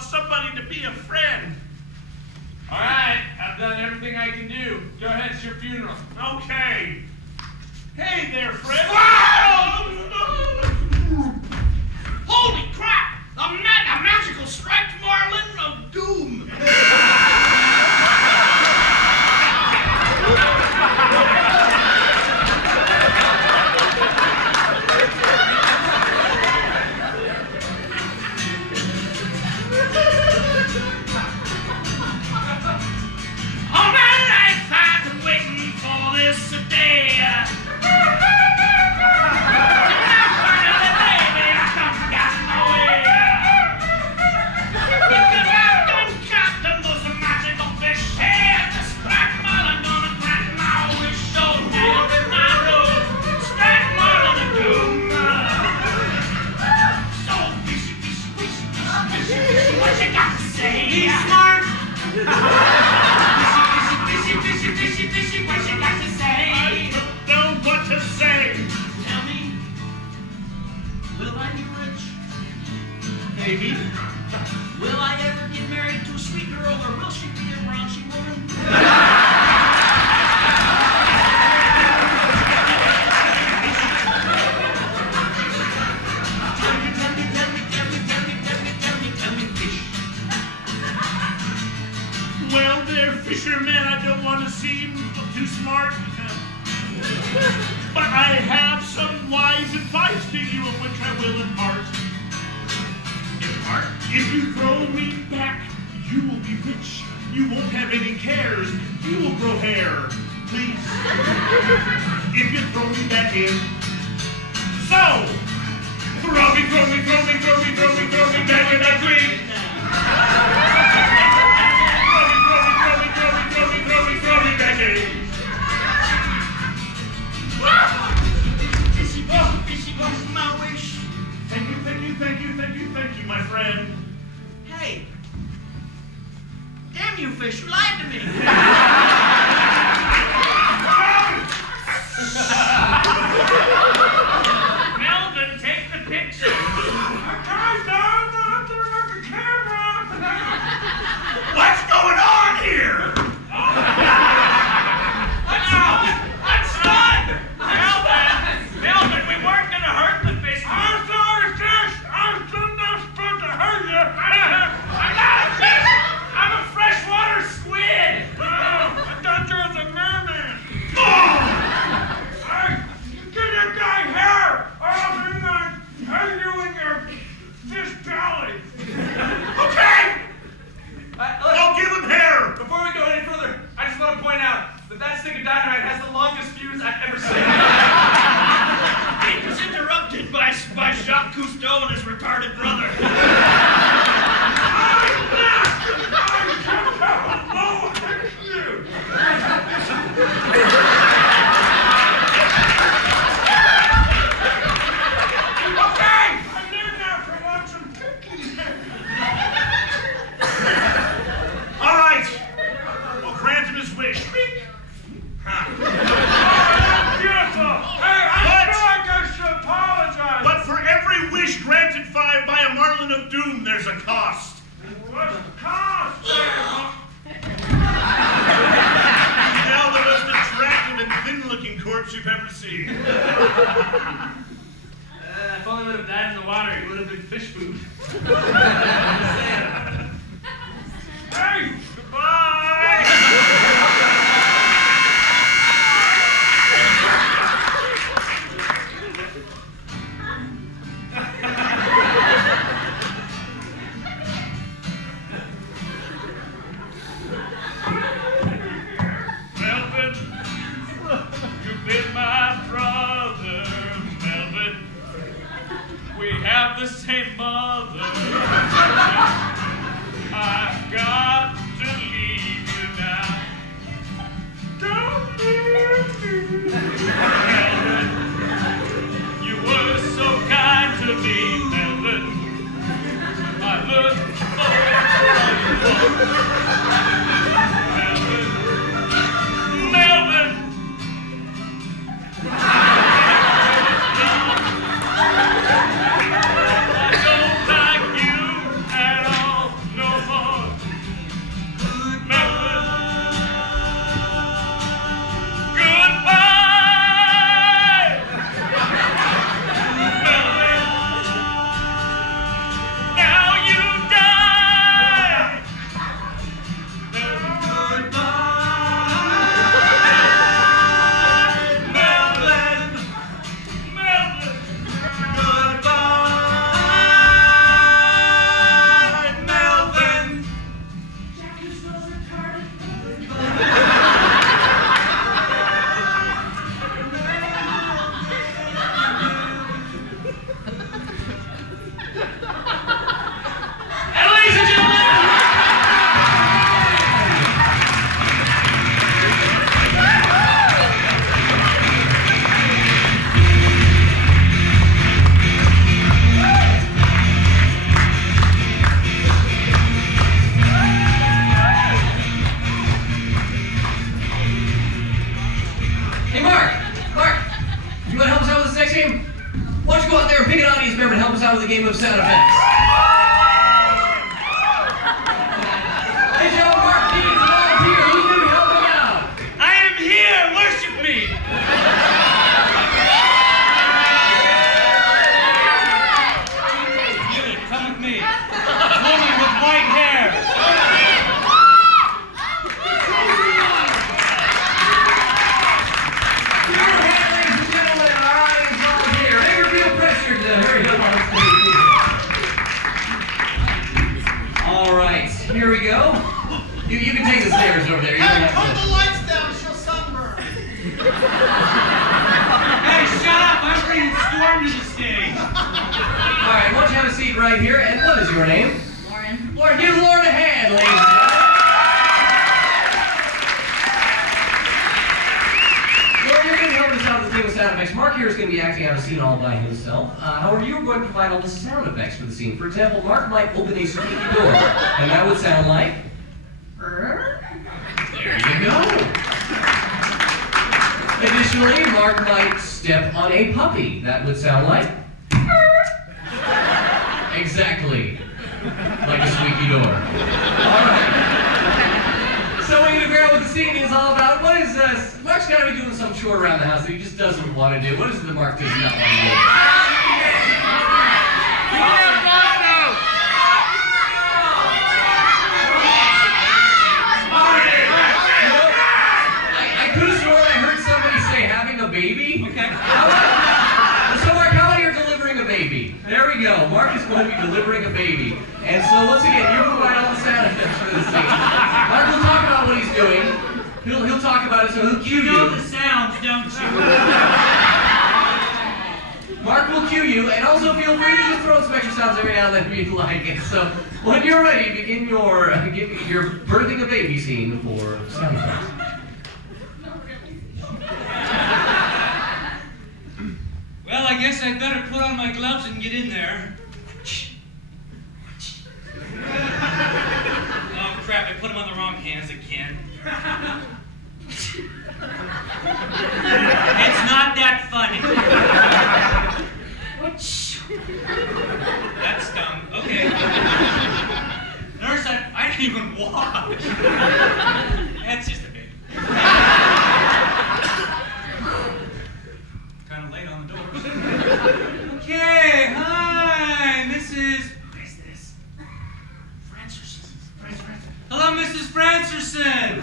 Somebody to be a friend. All right, I've done everything I can do. Go ahead, it's your funeral. Okay. Hey there, friend. Holy crap! A magical striped marlin of doom. Will I ever get married to a sweet girl, or will she be a raunchy woman? Tell me, fish. Well, there, fisherman, I don't want to seem too smart, but I have some wise advice to you, of which I will impart. If you throw me back, you will be rich. You won't have any cares. You will grow hair. Please. If you throw me back in. So, throw me back in that green. Throw me back in. Fishy, my wish. Thank you, my friend. Hey, damn you, fish, you lied to me. Melvin, take the picture. Guys, down there like a camera. What's going on here? I'm stunned. Melvin, we weren't gonna hurt the fish. I'm sorry, fish. I'm not supposed to hurt you. I'm not a fish. I'm a freshwater squid. game of sound effects. Hey, Joe, Mark P is a volunteer. Who's going to help him out? I am here! Worship me! You, come with me. Woman with white hair. Here we go. You can take the stairs over there. You Hey, don't put have the lights down, she'll sunburn. Hey, shut up! I'm bringing Storm to the stage. All right, why don't you have a seat right here? And what is your name? Lauren. Lauren, give Lauren a hand, ladies and gentlemen. Lauren, you're going to help us out with the thing with sound effects. Mark here is going to be acting out a scene all by himself. However, you're going to provide all the sound effects for the scene. For example, Mark might open a squeaky door, and that would sound like... There you go. Additionally, Mark might step on a puppy. That would sound like... Exactly. Like a squeaky door. All right. So we're going to figure out what the scene is all about. What is this? Mark's got to be doing some chore around the house that he just doesn't want to do. What is it that Mark does not want to do? I could have sworn I heard somebody say having a baby. Okay. So Mark, how about you're delivering a baby? There we go. Mark is going to be delivering a baby. And so once again, you provide all the sound effects for this scene. Mark will talk about what he's doing. He'll talk about it, so he'll cue you. You know the sounds, don't you? Mark will cue you, and also feel free to just throw in some extra sounds every now and then if you'd like it. So when you're ready, begin your birthing a baby scene for sound effects. Well, I guess I'd better put on my gloves and get in there. Oh, crap, I put them on the wrong hands again. It's not that funny. That's dumb. Okay. Nurse, I didn't even watch. That's just a baby. Kind of late on the doors. Okay, hi, Mrs. What is this? Francerson. Hello, Mrs. Francerson.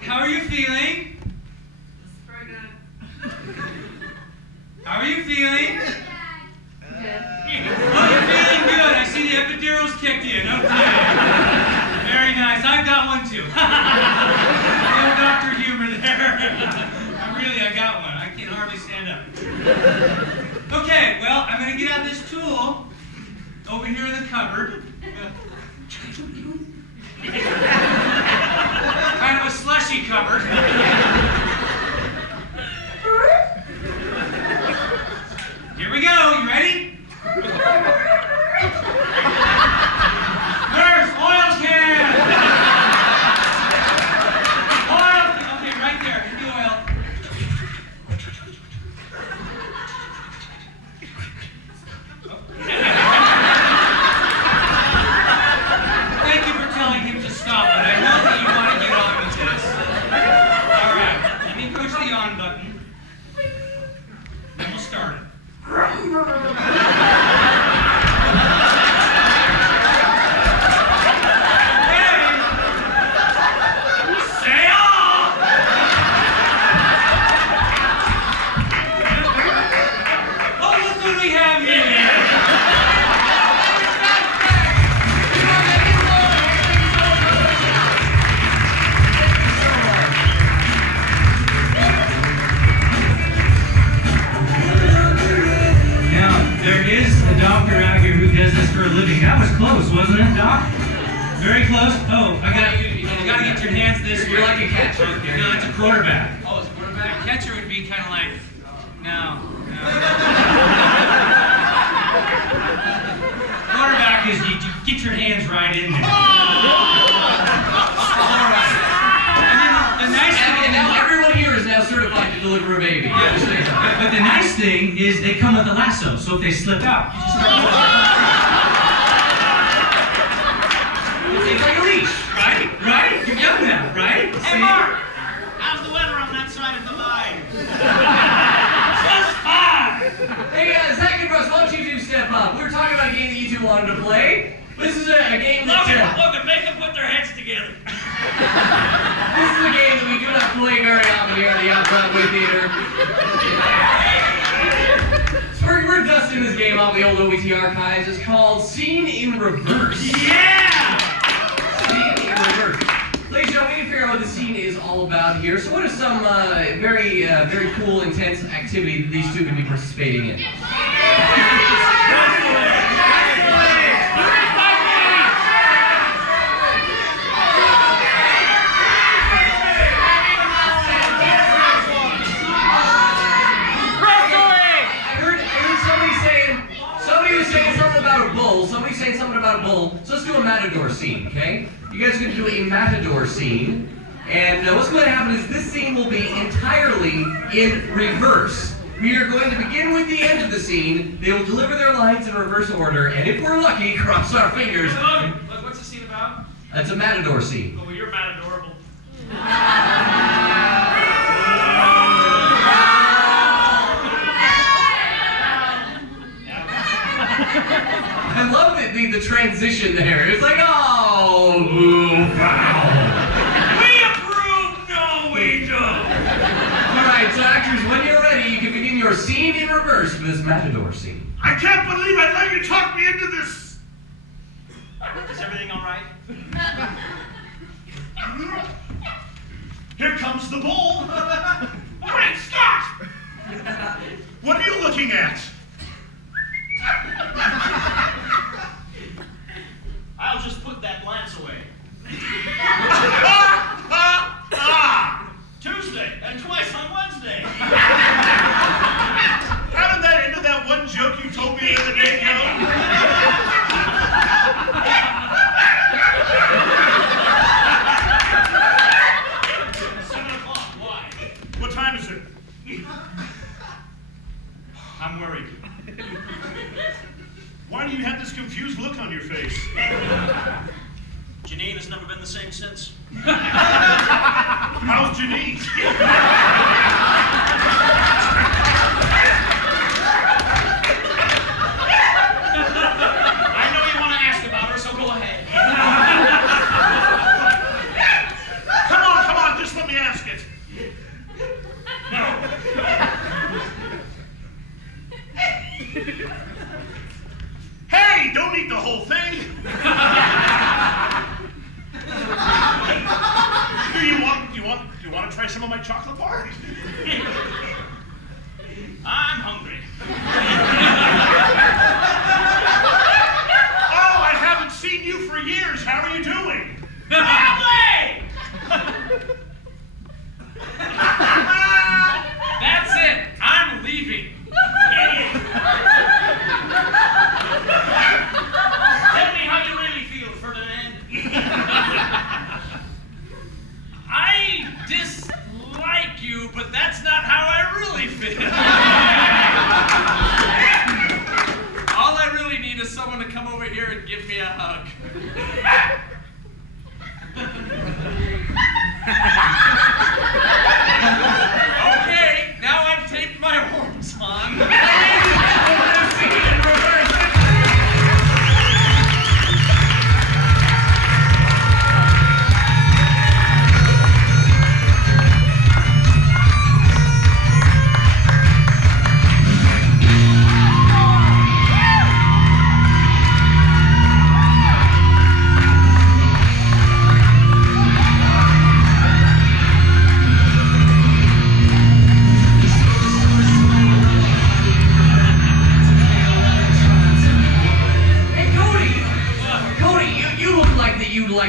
How are you feeling? How are you feeling? Good. Oh, you're feeling good. I see the epidural's kicked in. Okay. Very nice. I've got one too. No Dr. Humor there. I got one. I can hardly stand up. Okay, well, I'm going to get out this tool over here in the cupboard. Kind of a slushy cupboard. Here we go. You ready? Nurse, oil can! Oil! Okay, right there. Give me oil. Thank you for telling him to stop, but I know that you want to get on with this. All right, let me push the on button. Then we'll start it. That was close, wasn't it, Doc? Very close. Oh, you gotta get your hands this way. You're like a catcher. No, it's a quarterback. Oh, it's a quarterback? A catcher would be kind of like, no. Quarterback is you get your hands right in there. All right. And then thing is they come with a lasso, so if they slip out, you just it's like a leash, right? Right? You've done that, right? Hey, See? Mark! How's the weather on that side of the line? Just fine! Hey, Zach and Russ, why don't you two step up? We were talking about a game that you two wanted to play. This is a game that... Logan, make them put their heads together. This is a game that we do not play very often here at the Broadway Theater. So we're dusting this game off the old OVT archives. It's called Scene in Reverse. Yeah! Scene in Reverse. Ladies and gentlemen, we need to figure out what the scene is all about here. So what is some very cool, intense activity that these two can be participating in? Somebody's saying something about a bull, so let's do a matador scene, okay? You guys are going to do a matador scene, and what's going to happen is this scene will be entirely in reverse. We are going to begin with the end of the scene, they will deliver their lines in reverse order, and if we're lucky, cross our fingers. Logan, what's the scene about? It's a matador scene. Oh, well, you're matadorable. I love the transition there. It's like, oh, boo, foul. We approve, no, we don't. All right, so actors, when you're ready, you can begin your scene in reverse for this matador scene. I can't believe I let you talk me into this. Is everything all right? Here comes the bull. Great Scott! What are you looking at? I'll just put that glance away. Tuesday and twice on Wednesday. How did that end of that one joke you told me the other day go? 7 o'clock, why? What time is it? I'm worried. Why do you have this confused look on your face? Janine has never been the same since. How's Janine? I know you want to ask about her, so go ahead. Come on, just let me ask it. No. Hey, don't eat the whole thing. Do you want to try some of my chocolate bar? I'm hungry. Oh, I haven't seen you for years. How are you doing? Broadway! That's it. I'm leaving. Tell me how you really feel, Ferdinand. I dislike you, but that's not how I really feel. All I really need is someone to come over here and give me a hug. Okay, now I've taped my horns on.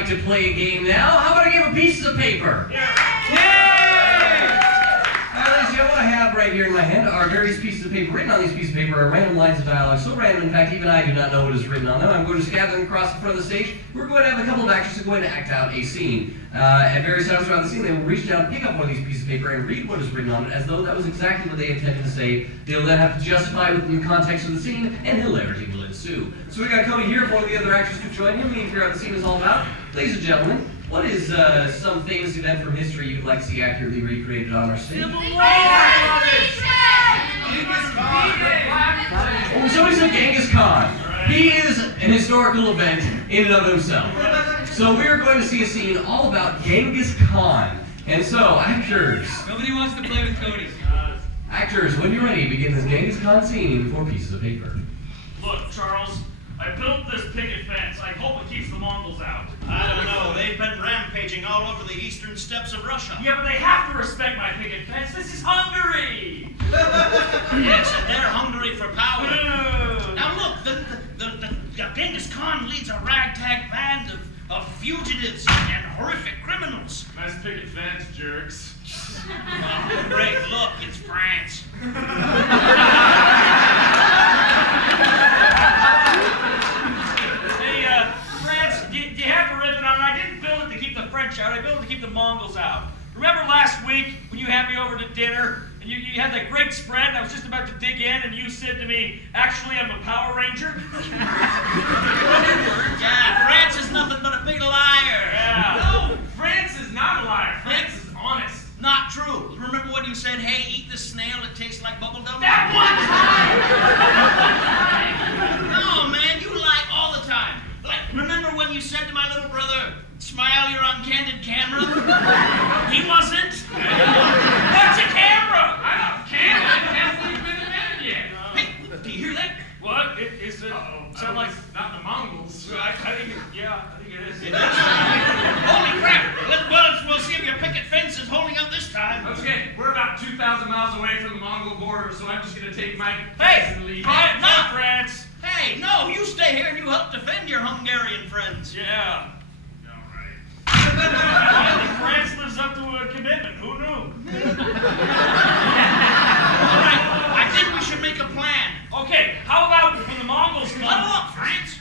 To play a game now. How about a game of pieces of paper? Yeah. All right, ladies, I want to have right here in my hand are various pieces of paper. Written on these pieces of paper are random lines of dialogue, so random, in fact, even I do not know what is written on them. I'm going to scatter them across the front of the stage. We're going to have a couple of actors who are going to act out a scene. At various times throughout the scene, they will reach down, pick up one of these pieces of paper, and read what is written on it as though that was exactly what they intended to say. They'll then have to justify within the context of the scene, and hilarity will ensue. So we got Cody here. If one of the other actors could join him, we need to figure out what the scene is all about. Ladies and gentlemen, what is some famous event from history you'd like to see accurately recreated on our stage? Oh, somebody said Genghis Khan. He is an historical event in and of himself. So we're going to see a scene all about Genghis Khan. And so, actors. Nobody wants to play with Cody. Actors, when you're ready, begin this Genghis Khan scene with 4 pieces of paper. Look, Charles, I built this picket fence. I hope it keeps the Mongols out. I don't know. They've been rampaging all over the eastern steppes of Russia. Yeah, but they have to respect my picket fence. This is Hungary. Yes, and they're hungry for power. Ugh. Now look, the Genghis Khan leads a ragtag band of fugitives and horrific criminals. Nice picket fence, jerks. Oh, great, look, it's France. Hey, France, do you have a ribbon on? I didn't build it to keep the French out. I built it to keep the Mongols out. Remember last week when you had me over to dinner and you had that great spread and I was just about to dig in and you said to me, actually, I'm a Power Ranger? Yeah, France is nothing but a big liar. Yeah. No, France is not a liar. France is honest. Not true. Remember when you said, hey, eat this snail, it tastes like bubblegum? That one time! No, man, you lie all the time. Like, remember when you said to my little brother, smile, you're on candid camera? He wasn't. What's a camera? I'm not camera. It hasn't even been invented yet. Hey, do you hear that? What? Is it? Sound like not the Mongols. I think it, yeah, I think it is. It is. Holy crap! We'll see if your picket fence is holding up this time. Okay, we're about 2,000 miles away from the Mongol border, so I'm just going to take my Hey, and leave. not France. Hey, no, you stay here and you help defend your Hungarian friends. Yeah. Finally, France lives up to a commitment. Who knew? All right, I think we should make a plan. Okay, how about when the Mongols come? Huddle up, France.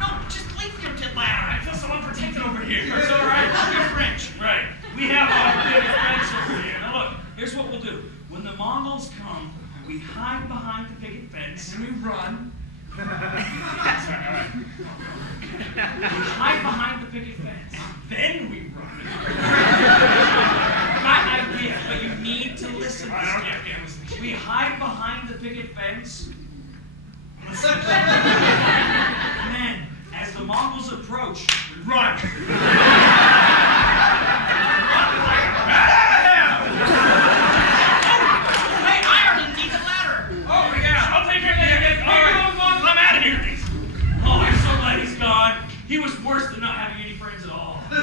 No, just leave your tip I out. feel so unprotected over here. It's all right. You're French. Right. We have our big fence over here. Now look, here's what we'll do. When the Mongols come, we hide behind the picket fence. And we run. Sorry, all right. We hide behind the picket fence. Then we run. My idea, but you need to listen to this. We hide behind the picket fence. Then, as the Mongols approach, we run. Hey, Ireland needs a ladder. Oh, yeah, I'll take care of that. All right, I'm out of here. Oh, I'm so glad he's gone. He was worse than not having any friends at all. Now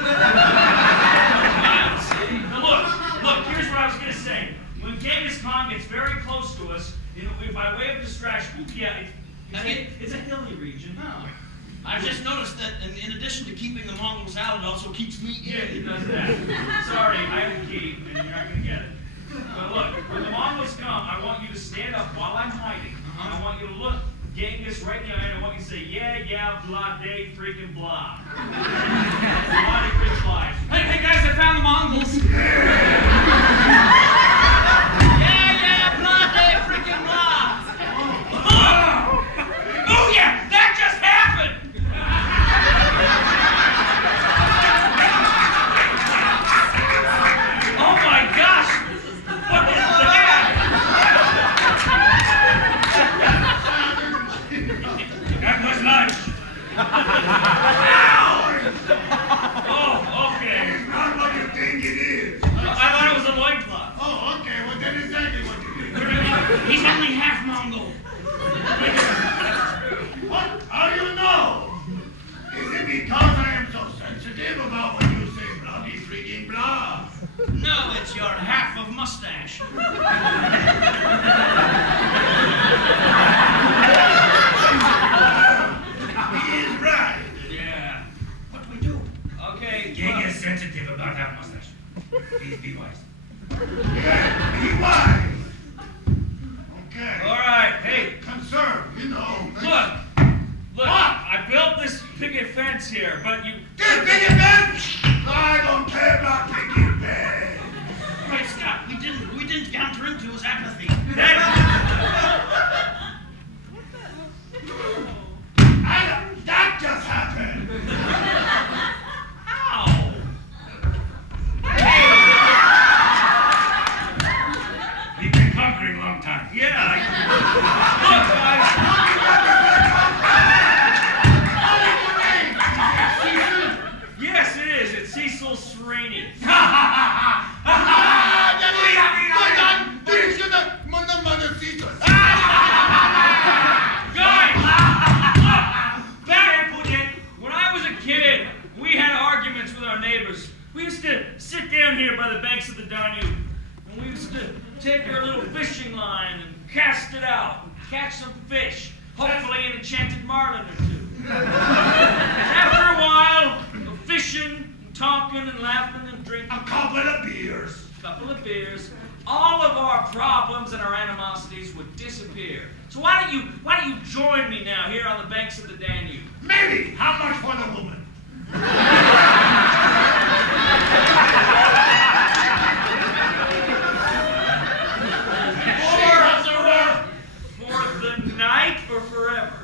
look, here's what I was going to say. When Genghis Khan gets very close to us, by way of distraction, yeah, it's a hilly region. Oh. I've just noticed that in addition to keeping the Mongols out, it also keeps me Yeah, in. it does that. Sorry, I have a key, and you're not going to get it. But look, when the Mongols come, I want you to stand up while I'm hiding. And I want you to look Genghis right in the eye, and I want you to say, yeah, blah, day, freaking blah. Blah, day, freaking blah. Hey guys, I found the Mongols. Yeah, blah, day, freaking blah. Oh yeah, that just happened! Oh my gosh! What is that? That was lunch. Ow! Oh, okay. Not what you think it is. I thought it was a loincloth. Oh, okay. Well, then exactly what you did. He's only half Mongol. What? How do you know? Is it because I am so sensitive about when you say bloody freaking blah? No, it's your half of mustache. He is right. Yeah. What do we do? Okay. Genghis sensitive about that mustache. Please be wise. Yeah, be wise. You know. Look, I built this picket fence here, but you... Get picket fence? I don't care about picket fence. Right, Scott, we didn't counter into his apathy. That just happened. How? We've been conquering a long time. Yeah. Look, guys. Yes, it is. It's Cecil Sereni. We used to sit down here by the banks of the Danube, and we used to take our little fishing line and cast it out, and catch some fish, hopefully an enchanted marlin or two. And after a while of fishing, and talking, and laughing, and drinking, A couple of beers, all of our problems and our animosities would disappear. So why don't you join me now here on the banks of the Danube? Maybe. How much for the woman? For the night or forever?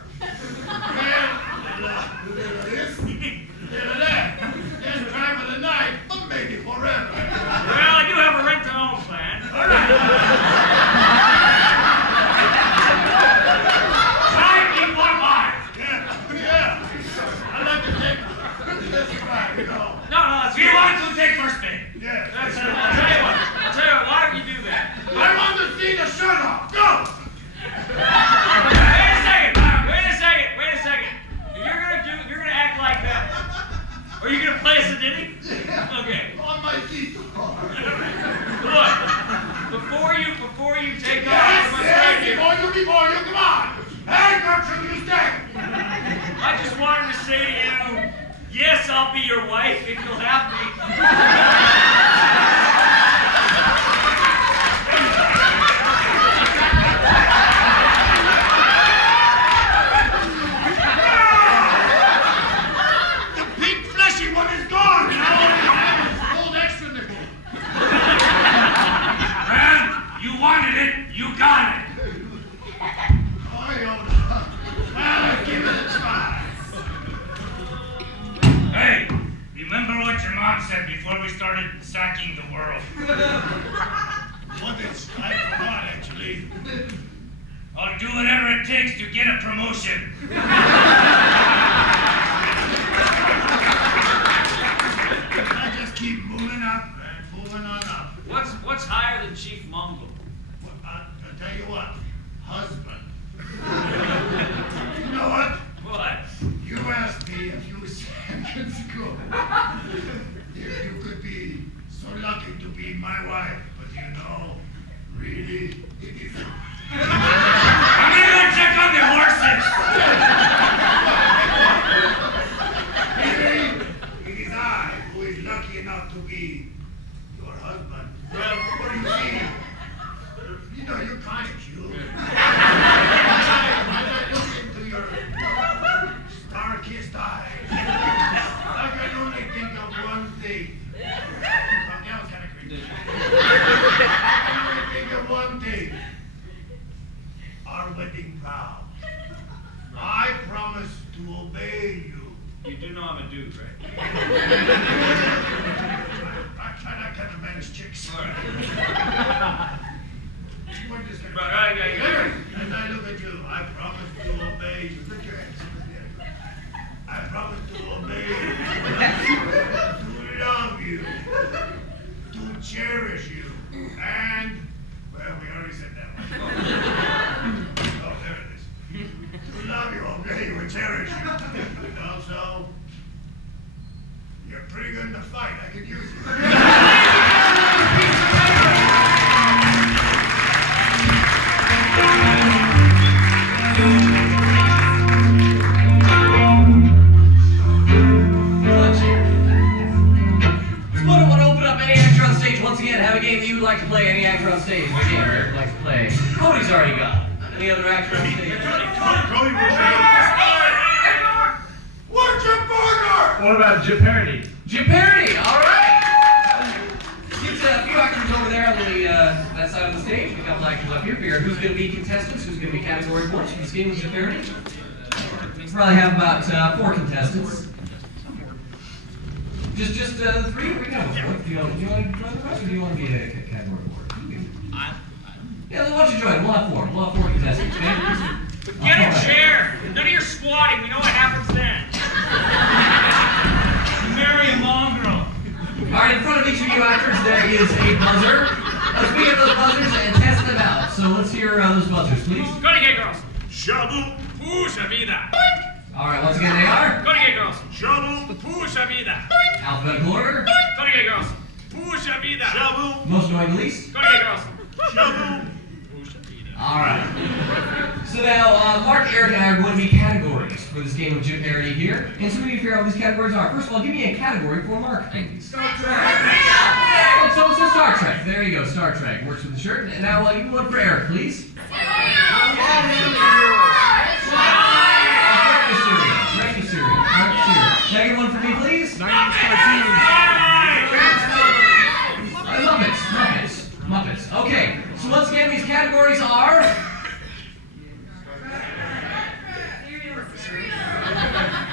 Just try for the night, but maybe forever. Well, I do have a rent-to-own plan. All right. Try me one more. Yeah. I'd like to take this ride, you know. No, that's You want to take first thing? Yeah. I'll tell you what, why don't you do that? I want to see the shirt off. Go! Wait a second. You're gonna act like that. Are you gonna play us a ditty? Yeah. Okay. On my feet. Look, before you take off, Before you, come on. Hey, Gertrude, you stay. I just wanted to say to you, yes, I'll be your wife if you'll have me. Said before we started sacking the world. What is? I forgot, actually. I'll do whatever it takes to get a promotion. I just keep moving up and moving on up. What's higher than Chief Mongol? Well, I'll tell you what, husband. You know what? What? You asked me a few seconds ago if you could be so lucky to be my wife, but you know, really, it is. I'm gonna go check on the horses. Really, it is I who is lucky enough to be your husband. Well, what do you see? You know, you're kind of cute. As I look into your star-kissed eyes, I can only think of one thing. Something else kind of creepy. I can only think of one thing. Our wedding vow. I promise to obey you. You do know I'm a dude, right? I kind of manage chicks. All right. We're just gonna... Right. As I look at you, I promise to obey you. Put your hands up there. I promise to obey you, to love you, to cherish you, and, well, we already said that one. Oh, there it is. To love you, obey you, and cherish you. And also, you're pretty good in the fight. I could use you. another actor on stage. Cody, what's your burger? What about Jeopardy? Jeopardy, all right. Get a few actors over there on the that side of the stage. A couple actors up here. Figure out who's going to be contestants, who's going to be category points for this game of Jeopardy. We probably have about 4 contestants. Just 3? We got 4. Do you want to join the rest, or do you want to be a category board? Yeah, then why don't you join? We'll have 4. We'll have 4 contestants. Okay? Get a chair. None of your squatting. We know what happens then. Marry a mongrel. All right, in front of each of you actors, there is a buzzer. Let's pick up those buzzers and test them out. So let's hear those buzzers, please. Cody Carlson. Shabu. Puxa vida. All right, once again, they are Cody Carlson. Shabu. Puxa vida. alphabetical order. Cody Carlson. Puxa vida. Shabu. Most annoying to least. Cody Carlson. Shabu. All right. So now, Mark, Eric, and I are going to be categories for this game of Jeopardy here. And so we need to figure out what these categories are. First of all, give me a category for Mark, please. Star Trek. Oh, so it's a Star Trek. There you go, Star Trek. Works with the shirt. And now, give me one for Eric, please. Breakfast cereal. Can I get one for me, please? 90s cartoons. Muppets. Okay. So once again, these categories are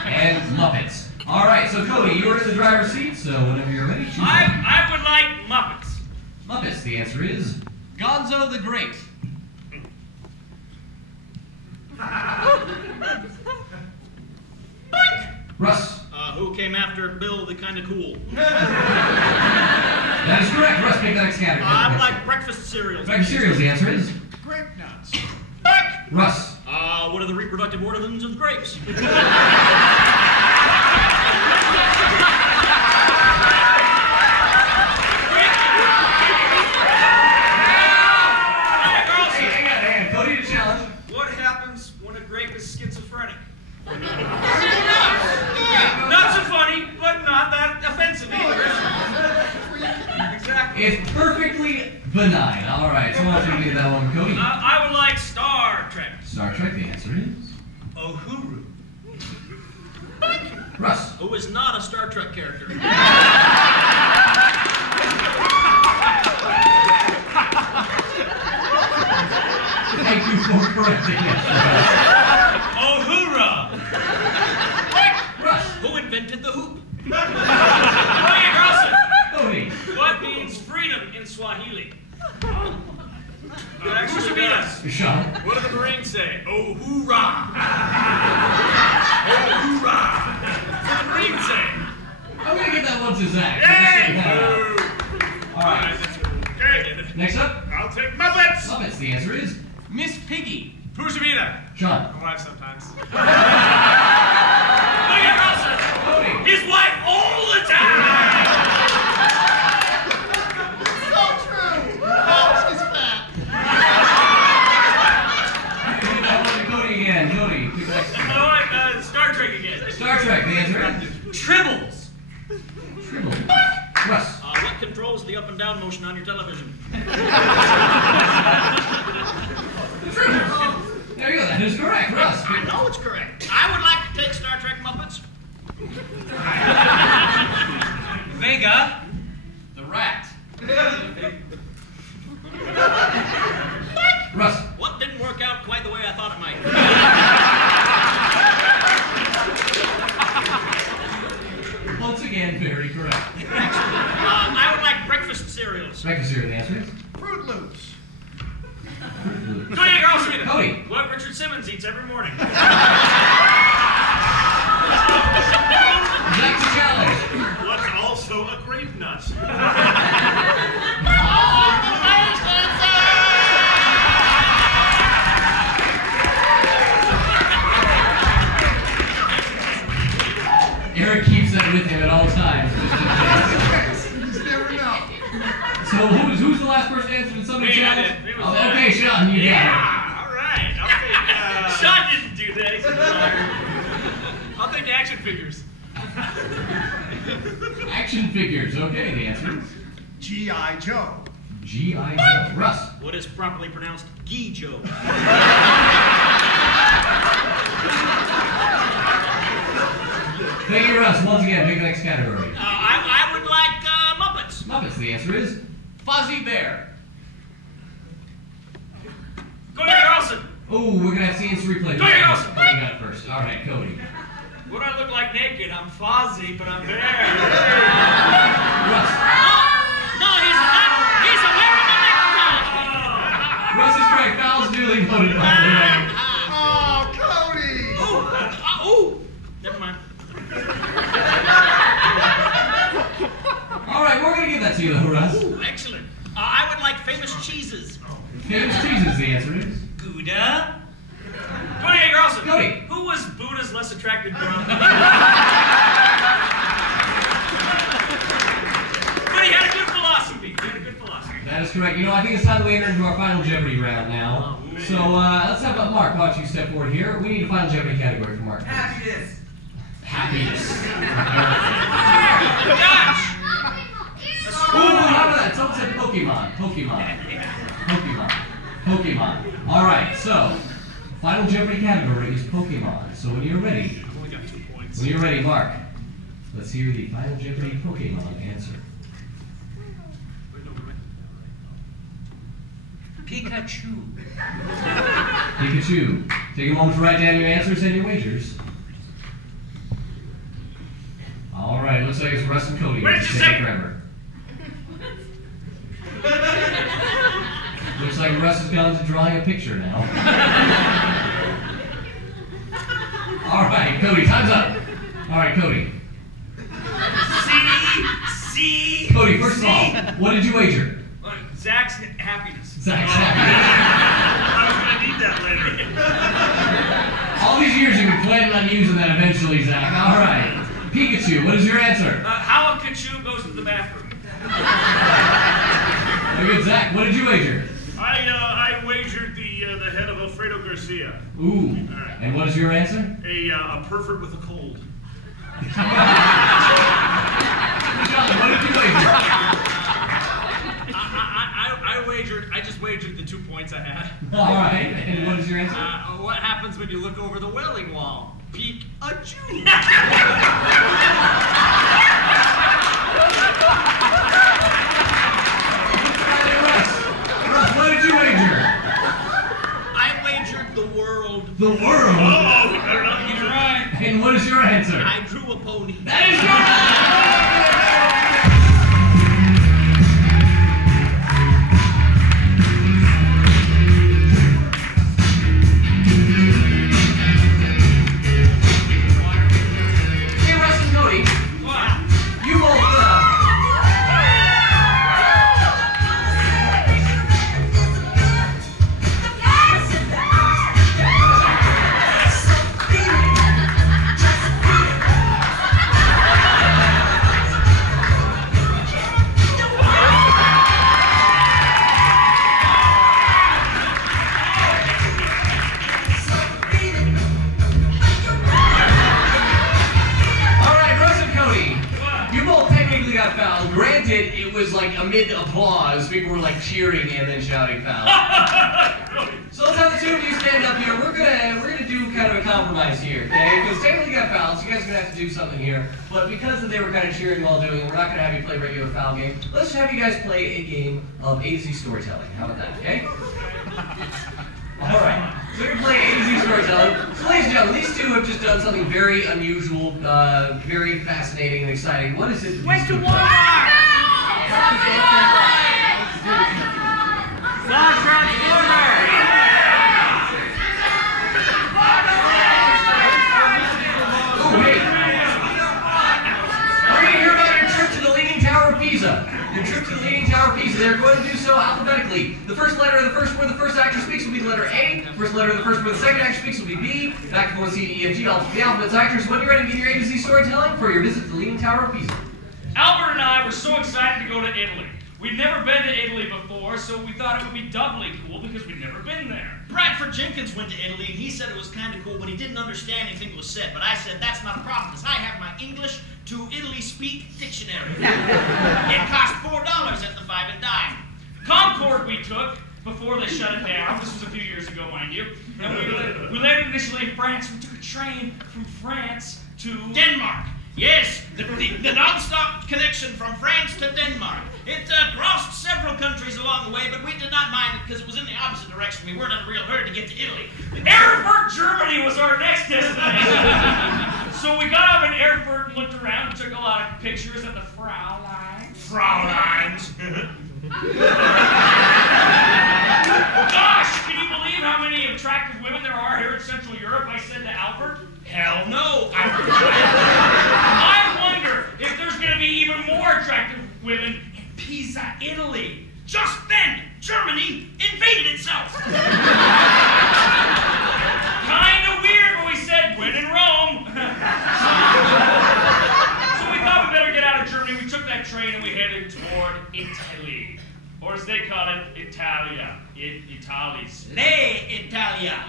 and Muppets. All right. So Cody, you're in the driver's seat. So whenever you're ready, choose one. I would like Muppets. Muppets. The answer is Gonzo the Great. Russ. Who came after Bill the Kinda Cool? That is correct. Russ, pick the next category. I would like breakfast cereals. Breakfast cereals. The answer is Grape nuts. Russ. What are the reproductive organs of grapes? Hey, Cody to challenge. What happens when a grape is schizophrenic? Not so funny, but not that offensive either. Exactly. It's perfectly benign. All right. So why don't you give that one, Cody? I would like Star Trek. Star Trek. The answer is Uhuru. Russ. Who is not a Star Trek character. Thank you for correcting us. Uhura. Russ. Who invented the hoop? Cody Carlson. Cody. What means freedom in Swahili? It actually does. Shawn. What do the Marines say? Oh, hoorah! Oh, hoorah! What do the Marines say? I'm going to give that one to Zach. Yay! All right. Okay. Next up. I'll take Muppets! Muppets. The answer is Miss Piggy. Puxa vida. Shawn. My wife sometimes. Cody. His wife all the time! So true. Oh, she's fat. Give that one to Cody again. Cody. Pick the next one. Star Trek again. Star Trek. The answer is Tribbles. Tribble. Russ. What controls the up and down motion on your television? Tribble. There you go. That is correct. Russ. I know it's correct. I would like to take Star Trek Muppets. Vega the Rat. Russ. What didn't work out quite the way I thought it might? Once again, very correct. I would like breakfast cereals. Breakfast cereal. The answer is Fruit Loops. Cody Carlson. Cody. What Richard Simmons eats every morning. Zach to challenge. What's also a grape nut? Eric keeps that with him at all times. You just never know. So who's the last person to answer? Did somebody Me, I challenge? did. It was Oh, okay, Shawn, you got Yeah, all right. I'll take. Shawn didn't do that. He's a liar. I'll take action figures. it. Action figures. Okay, the answer is G.I. Joe. G.I. Joe. Russ. What is properly pronounced Gee Joe? Thank you, Russ. Once again, pick the next category. I would like Muppets. Muppets. The answer is Fozzie Bear. Cody Carlson. Oh, we're gonna have scenes to replay. Cody Carlson. Cody got it first. All right, Cody. What do I look like naked? I'm Fozzie, but I'm Bear. Russ. No, he's not. He's a wearing a necktie. Russ is correct. Foul's duly voted by the way. Oh, Cody! Ooh. Never mind. All right, we're gonna give that to you, though, Russ. Ooh, excellent. I would like famous cheeses. Famous cheeses, the answer is. Gouda. Cody Carlson. Cody. Who was Buddha's less attractive brother? But he had a good philosophy. That is correct. You know, I think it's time that we enter into our final Jeopardy round now. So let's have Mark. Why don't you step forward here? We need a final Jeopardy category for Mark. Happiness. Happiness. Dutch. Ooh, how about that? Someone said Pokemon. Pokemon. All right, so final Jeopardy category is Pokemon. So when you're ready, I've only got 2 points. when you're ready, Mark, let's hear the final Jeopardy Pokemon answer. Pikachu. Pikachu. Take a moment to write down your answers and your wagers. All right, looks like it's Russ and Cody. Wait It's just a taking second. forever. Looks like Russ has gone to drawing a picture now. All right, Cody, time's up. All right, Cody. C. Cody, first of all, what did you wager? Zach's happiness. Zach's happy. I was gonna need that later. All these years you've been planning on using that eventually, Zach. All right. Pikachu, what is your answer? How a Kachu goes to the bathroom. Very good, Zach. What did you wager? I wagered the head of Alfredo Garcia. Ooh. And what is your answer? A pervert with a cold. John, what did you wager? I just wagered the 2 points I had. All right. And what is your answer? What happens when you look over the welling wall? Peek-a-choo. Russ, what did you wager? I wagered the world. The world. Oh, we better not use it. Right. And what is your answer? I drew a pony. That is correct! Hey, Russ and Cody, you both, Granted, it was like amid applause, people were like cheering and then shouting foul. So let's have the two of you stand up here. We're gonna do kind of a compromise here, okay? Because technically got fouled, so you guys are gonna have to do something here. But because they were kind of cheering while doing it, we're not gonna have you play regular foul game. Let's have you guys play a game of A to Z storytelling. How about that, okay? All right. So we're gonna play A to Z storytelling. So ladies and gentlemen, these two have just done something very unusual, very fascinating and exciting. What is it? Went to Walmart! Oh, wait. We're going to hear about your trip to the Leaning Tower of Pisa. Your trip to the Leaning Tower of Pisa. They're going to do so alphabetically. The first letter of the first word the first actor speaks will be the letter A. The first letter of the first word the second actor speaks will be B. Back to forth, C, D, E, F, G, all the alphabet's actors. When you're ready to get your A to Z storytelling for your visit to the Leaning Tower of Pisa. Albert and I were so excited to go to Italy. We'd never been to Italy before, so we thought it would be doubly cool because we'd never been there. Bradford Jenkins went to Italy, and he said it was kind of cool, but he didn't understand anything that was said. But I said, that's not a problem, because I have my English to Italy Speak dictionary. It cost $4 at the 5 and dime. Concord we took before they shut it down. This was a few years ago, mind you. And we landed initially in France. We took a train from France to Denmark. Yes, the non-stop connection from France to Denmark. It crossed several countries along the way, but we did not mind it because it was in the opposite direction. We weren't in a real hurry to get to Italy. Erfurt, Germany was our next destination. So we got up in Erfurt and looked around and took a lot of pictures of the Frauleins. Fraulein's. Gosh, can you believe how many attractive women there are here in Central Europe? I said to Albert. Hell no. I wonder if there's going to be even more attractive women in Pisa, Italy. Just then, Germany invaded itself. Kind of weird, but we said, when in Rome. So we thought we better get out of Germany. We took that train and we headed toward Italy. Or as they call it, Italia. Italis. Italia.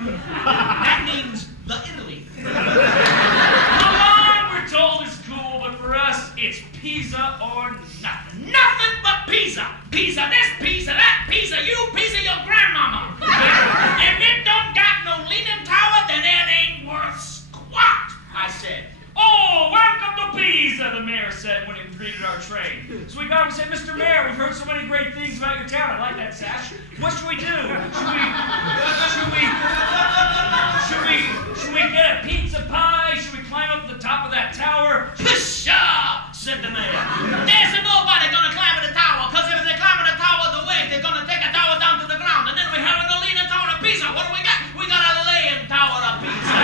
That means the Italy. Milan, we're told, is cool, but for us, it's Pisa or nothing. Nothing but Pisa. Pisa this, Pisa that, Pisa you, Pisa your grandmama. If it don't got no leaning tower, then it ain't worth squat, I said. Oh, welcome to Pisa, the mayor said when he greeted our train. So we got him and said, Mr. Mayor, we've heard so many great things about your town. I like that sash. What should we do? Should we get a pizza pie? Should we climb up the top of that tower? Pshaw, said the mayor. There's nobody gonna climb the tower, because if they climb the tower the way, they're gonna take a tower down to the ground, and then we have a leaning tower of Pisa. What do we got? We got a laying tower of Pisa.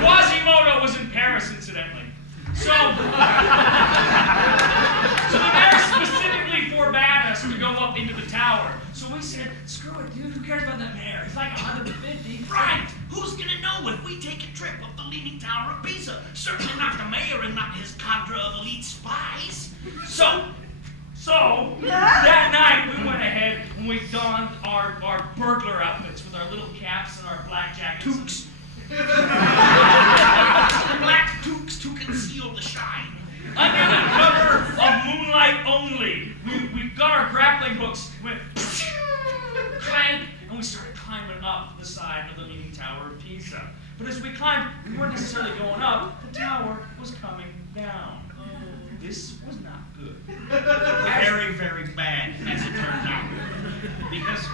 Quasimodo was in Paris, incidentally. So the mayor specifically forbade us to go up into the tower. So we said, screw it, dude, who cares about that mayor? He's like 150. Right! Who's gonna know if we take a trip up the Leaning Tower of Pisa? Certainly not the mayor and not his cadre of elite spies. So that night we went ahead and we donned our burglar outfits with our little caps and our black jackets. Toques. Black toques to conceal the shine. Under the cover of moonlight only, we got our grappling hooks, went clank, and we started climbing up the side of the Leaning Tower of Pisa. But as we climbed, we weren't necessarily going up, the tower was coming down. This was not good. Very, very bad, as it turns out. Because,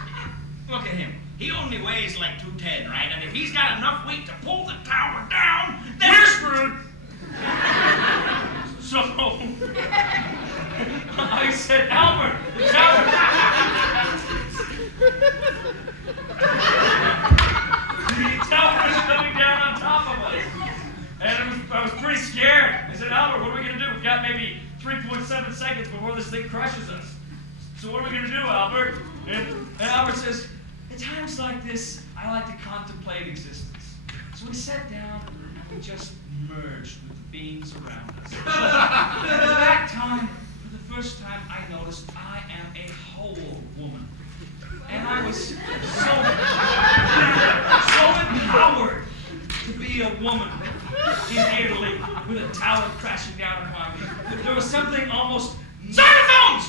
look at him. He only weighs like 210, right? And if he's got enough weight to pull the tower down, then we're screwed. So I said, Albert, the tower. The tower was coming down on top of us. And I was pretty scared. I said, Albert, what are we going to do? We've got maybe 3.7 seconds before this thing crushes us. So what are we going to do, Albert? And Albert says, at times like this, I like to contemplate existence. So we sat down and we just merged with the beings around us. At that time, for the first time, I noticed I am a whole woman. And I was so empowered to be a woman in Italy with a tower crashing down upon me. There was something almost... Xylophones!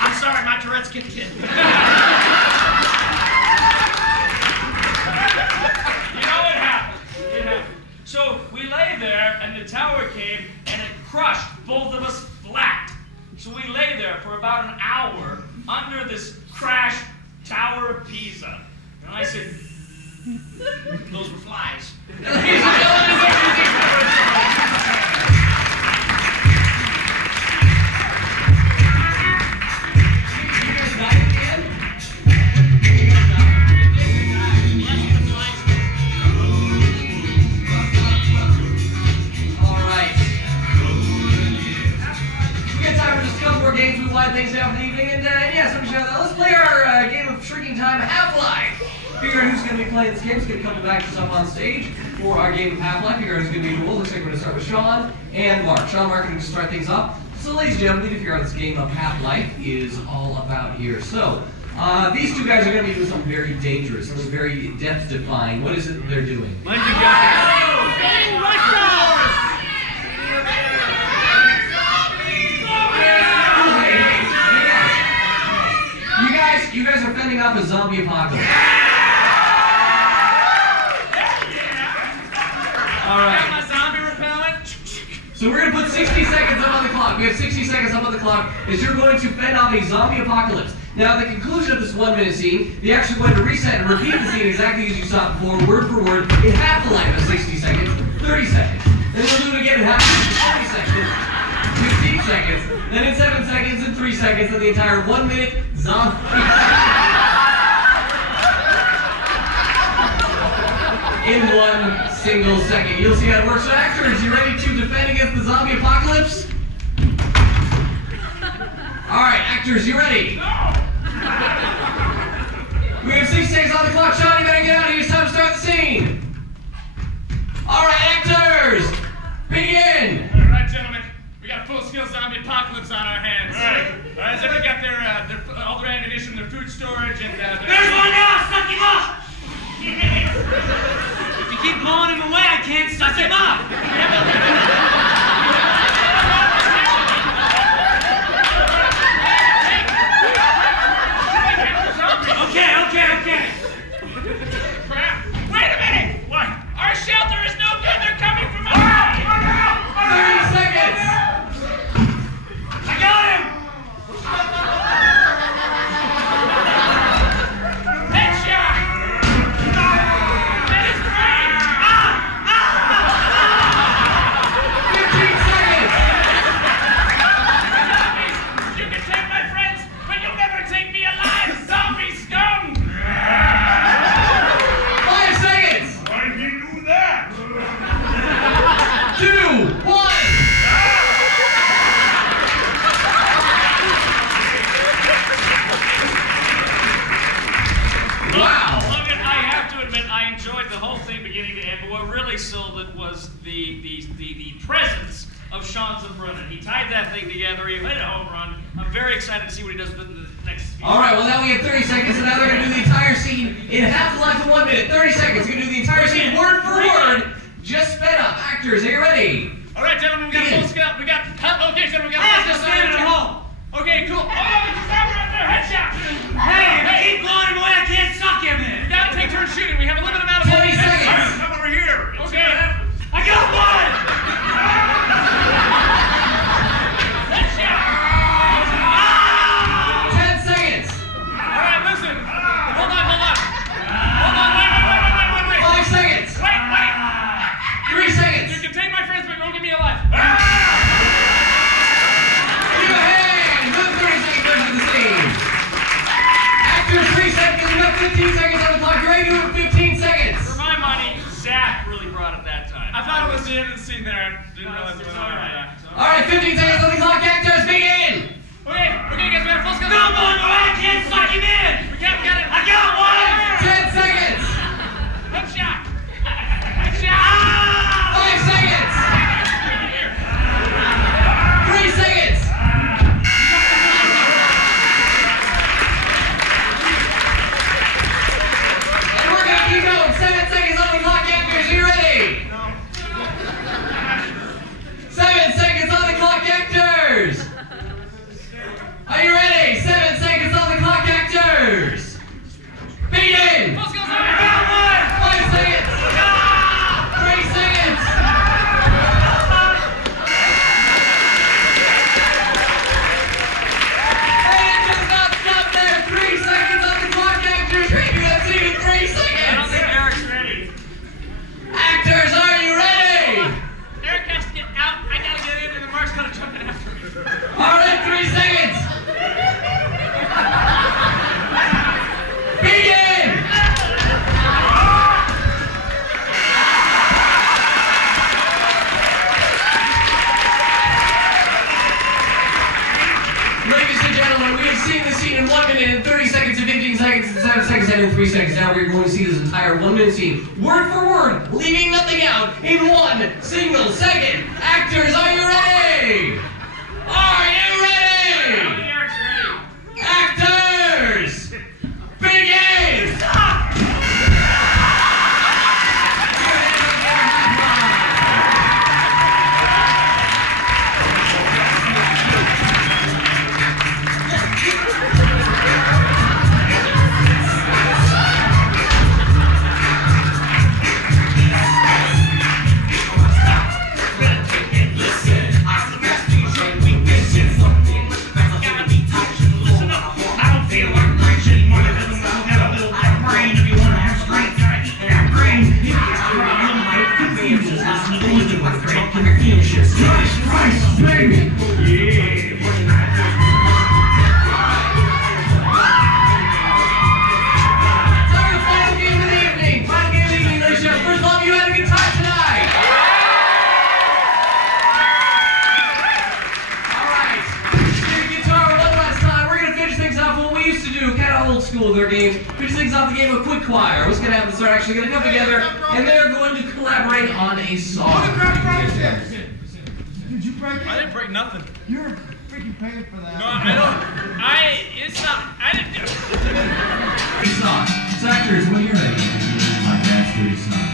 I'm sorry, my Tourette's kicked in. You know, it happened. It happened. So we lay there, and the tower came, and it crushed both of us flat. So we lay there for about an hour under this crashed Tower of Pisa. And I said, those were flies. Games we wind things down for the evening, and yeah, so let's play our game of Shrinking Time Half-Life. Figure out who's going to be playing this game. It's going to come back to us up on stage for our game of Half-Life. Figure out who's going to be cool. Looks like we're going to start with Shawn and Mark. Shawn and Mark are going to start things off. So, ladies and gentlemen, to figure out this game of Half-Life is all about here. So, These two guys are going to be doing something very dangerous, something very death-defying. What is it that they're doing? Mind you guys. You guys are fending off a zombie apocalypse. All right. Got my zombie repellent. So we're going to put 60 seconds up on the clock. We have 60 seconds up on the clock as you're going to fend off a zombie apocalypse. Now, at the conclusion of this 1-minute scene, the actor is going to reset and repeat the scene exactly as you saw it before, word for word, in half the life of 60 seconds, 30 seconds. Then we'll do it again in half 40 seconds, 15 seconds, then in 7 seconds, and 3 seconds, and the entire 1-minute zombie. In 1 single second. You'll see how it works. So actors, you ready to defend against the zombie apocalypse? Alright, actors, you ready? No! We have 6 seconds on the clock. Shawn, you better get out of here. It's time to start the scene. Alright, actors, begin! Alright, gentlemen. We got full-scale zombie apocalypse on our hands. Alright. Has everyone got their all their ammunition, their food storage, and There's one now! Suck him up! If you keep blowing him away, I can't suck him up! Okay. crap. Wait a minute! What? Our shelter is no good. They're coming from us. 30 seconds! I got him! Headshot! That is great! 15 seconds! You can take my friends, but you'll never take me alive, zombie scum! 5 seconds! Why did he do that? 2, 1! Wow! Logan, I have to admit, I enjoyed the whole thing beginning to end, but what really sold it was the presence of Shawn Zumbrunnen. He tied that thing together, he hit a home run. I'm very excited to see what he does with the next few. Alright, well now we have 30 seconds, and now they're going to do the entire scene in half the life of 1 minute. 30 seconds, they're going to do the entire scene word for word, just sped up. Actors, are you ready? Alright, gentlemen, we got full scale. We got okay, gentlemen, we got Hey, full just scale. stand at home! Okay, cool. Oh, there's a zombie right there. Headshot. Hey, keep blowing him away, I can't suck him in! We gotta take turns shooting. We have a limited amount of 20 bullets. seconds. Come over here. Okay. I got one! Headshot. 10 seconds! All right, listen. Hold on. Wait. 5 seconds! Wait. 3 seconds! You can take my friends, but you won't get me alive. Give a hand! Good 30 second version of the scene. Actors, 3 seconds, we got 15 seconds on the clock. You're ready to do it in 15 seconds! For my money, Zach really brought it that time. I thought it was the end of the scene there. I didn't realize it was all right. Alright, 15 seconds on the clock. Actors, begin! Okay, guys, we got a full scale. Don't blow him away, I can't suck him in! We got it. I got one! 10 seconds! Headshot. 5 seconds! 3 seconds! And we're gonna keep going. 7 seconds on the clock, actors. Are you ready? 7 seconds on the clock, actors. Are you ready? 7 seconds on the clock, actors. Begin. Full scale. 5 seconds. 3 seconds. And it does not stop there. 3 seconds on the clock, actors. Ready to that scene in 3 I don't seconds. think Eric's ready. Actors, are you ready? Eric has to get out. I gotta get in, and the Mark's gonna jump in after me. All right, 3 seconds. Begin. Ladies and gentlemen, we have seen the scene in 1 minute and 30 seconds and 15 seconds and 7 seconds and 3 seconds. Now we're going to see this entire 1 minute scene, word for word, leaving nothing out, in 1 single second. Actors, are you ready? Are you ready? Eric's ready. Actors! school with their games. We just things off the game of Quick Choir. What's going to happen is they're actually going to come together and they're going to collaborate on a song. Did you break it? I didn't break nothing. You're freaking paying for that. No, I don't. It's not. I didn't do it. Dirty Sock. Actors, when you're ready, my dad's Dirty Sock.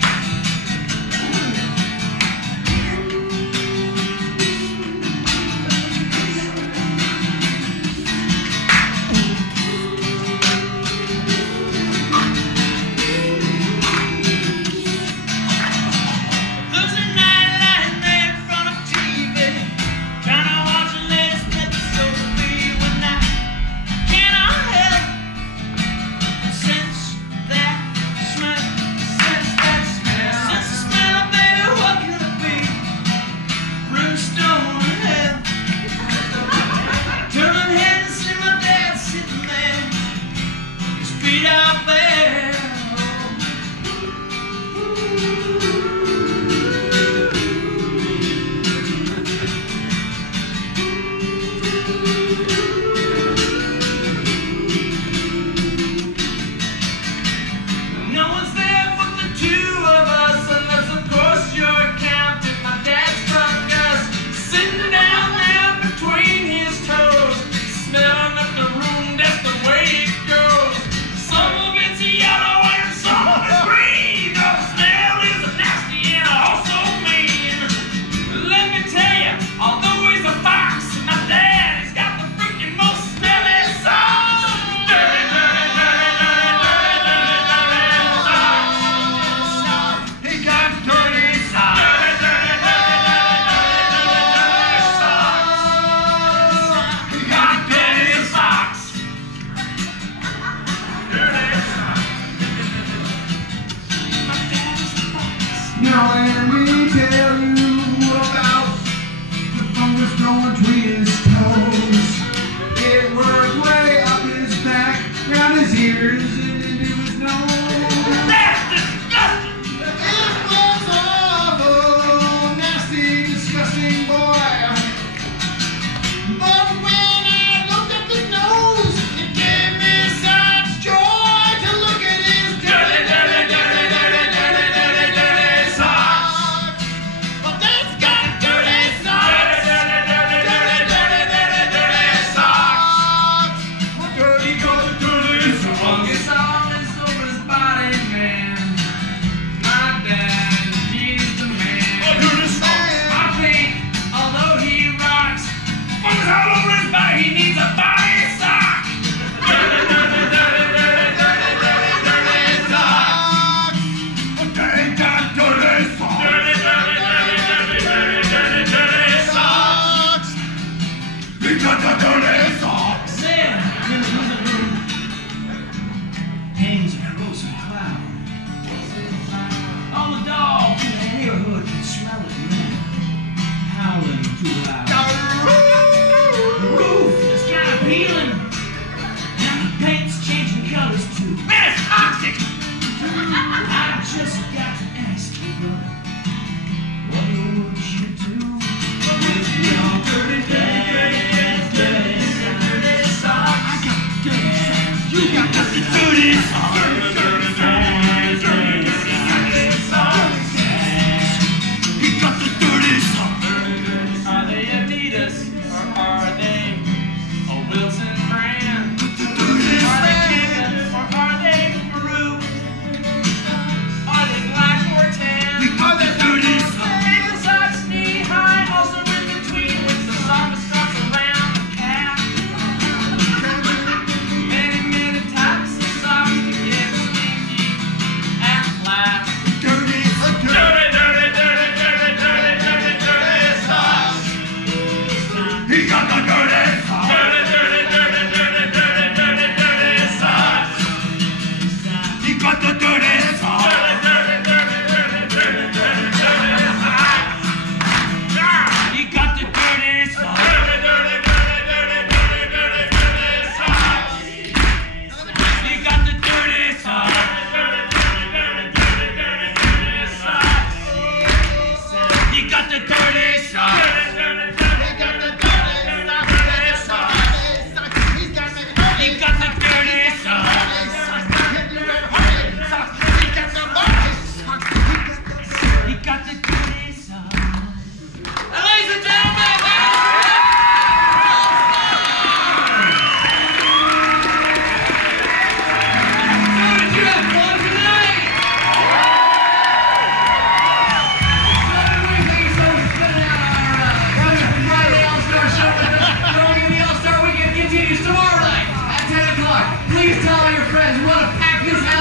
He got the dirty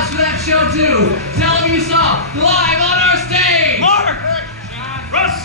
applause for that show too. Tell them you saw live on our stage. Mark! Russ!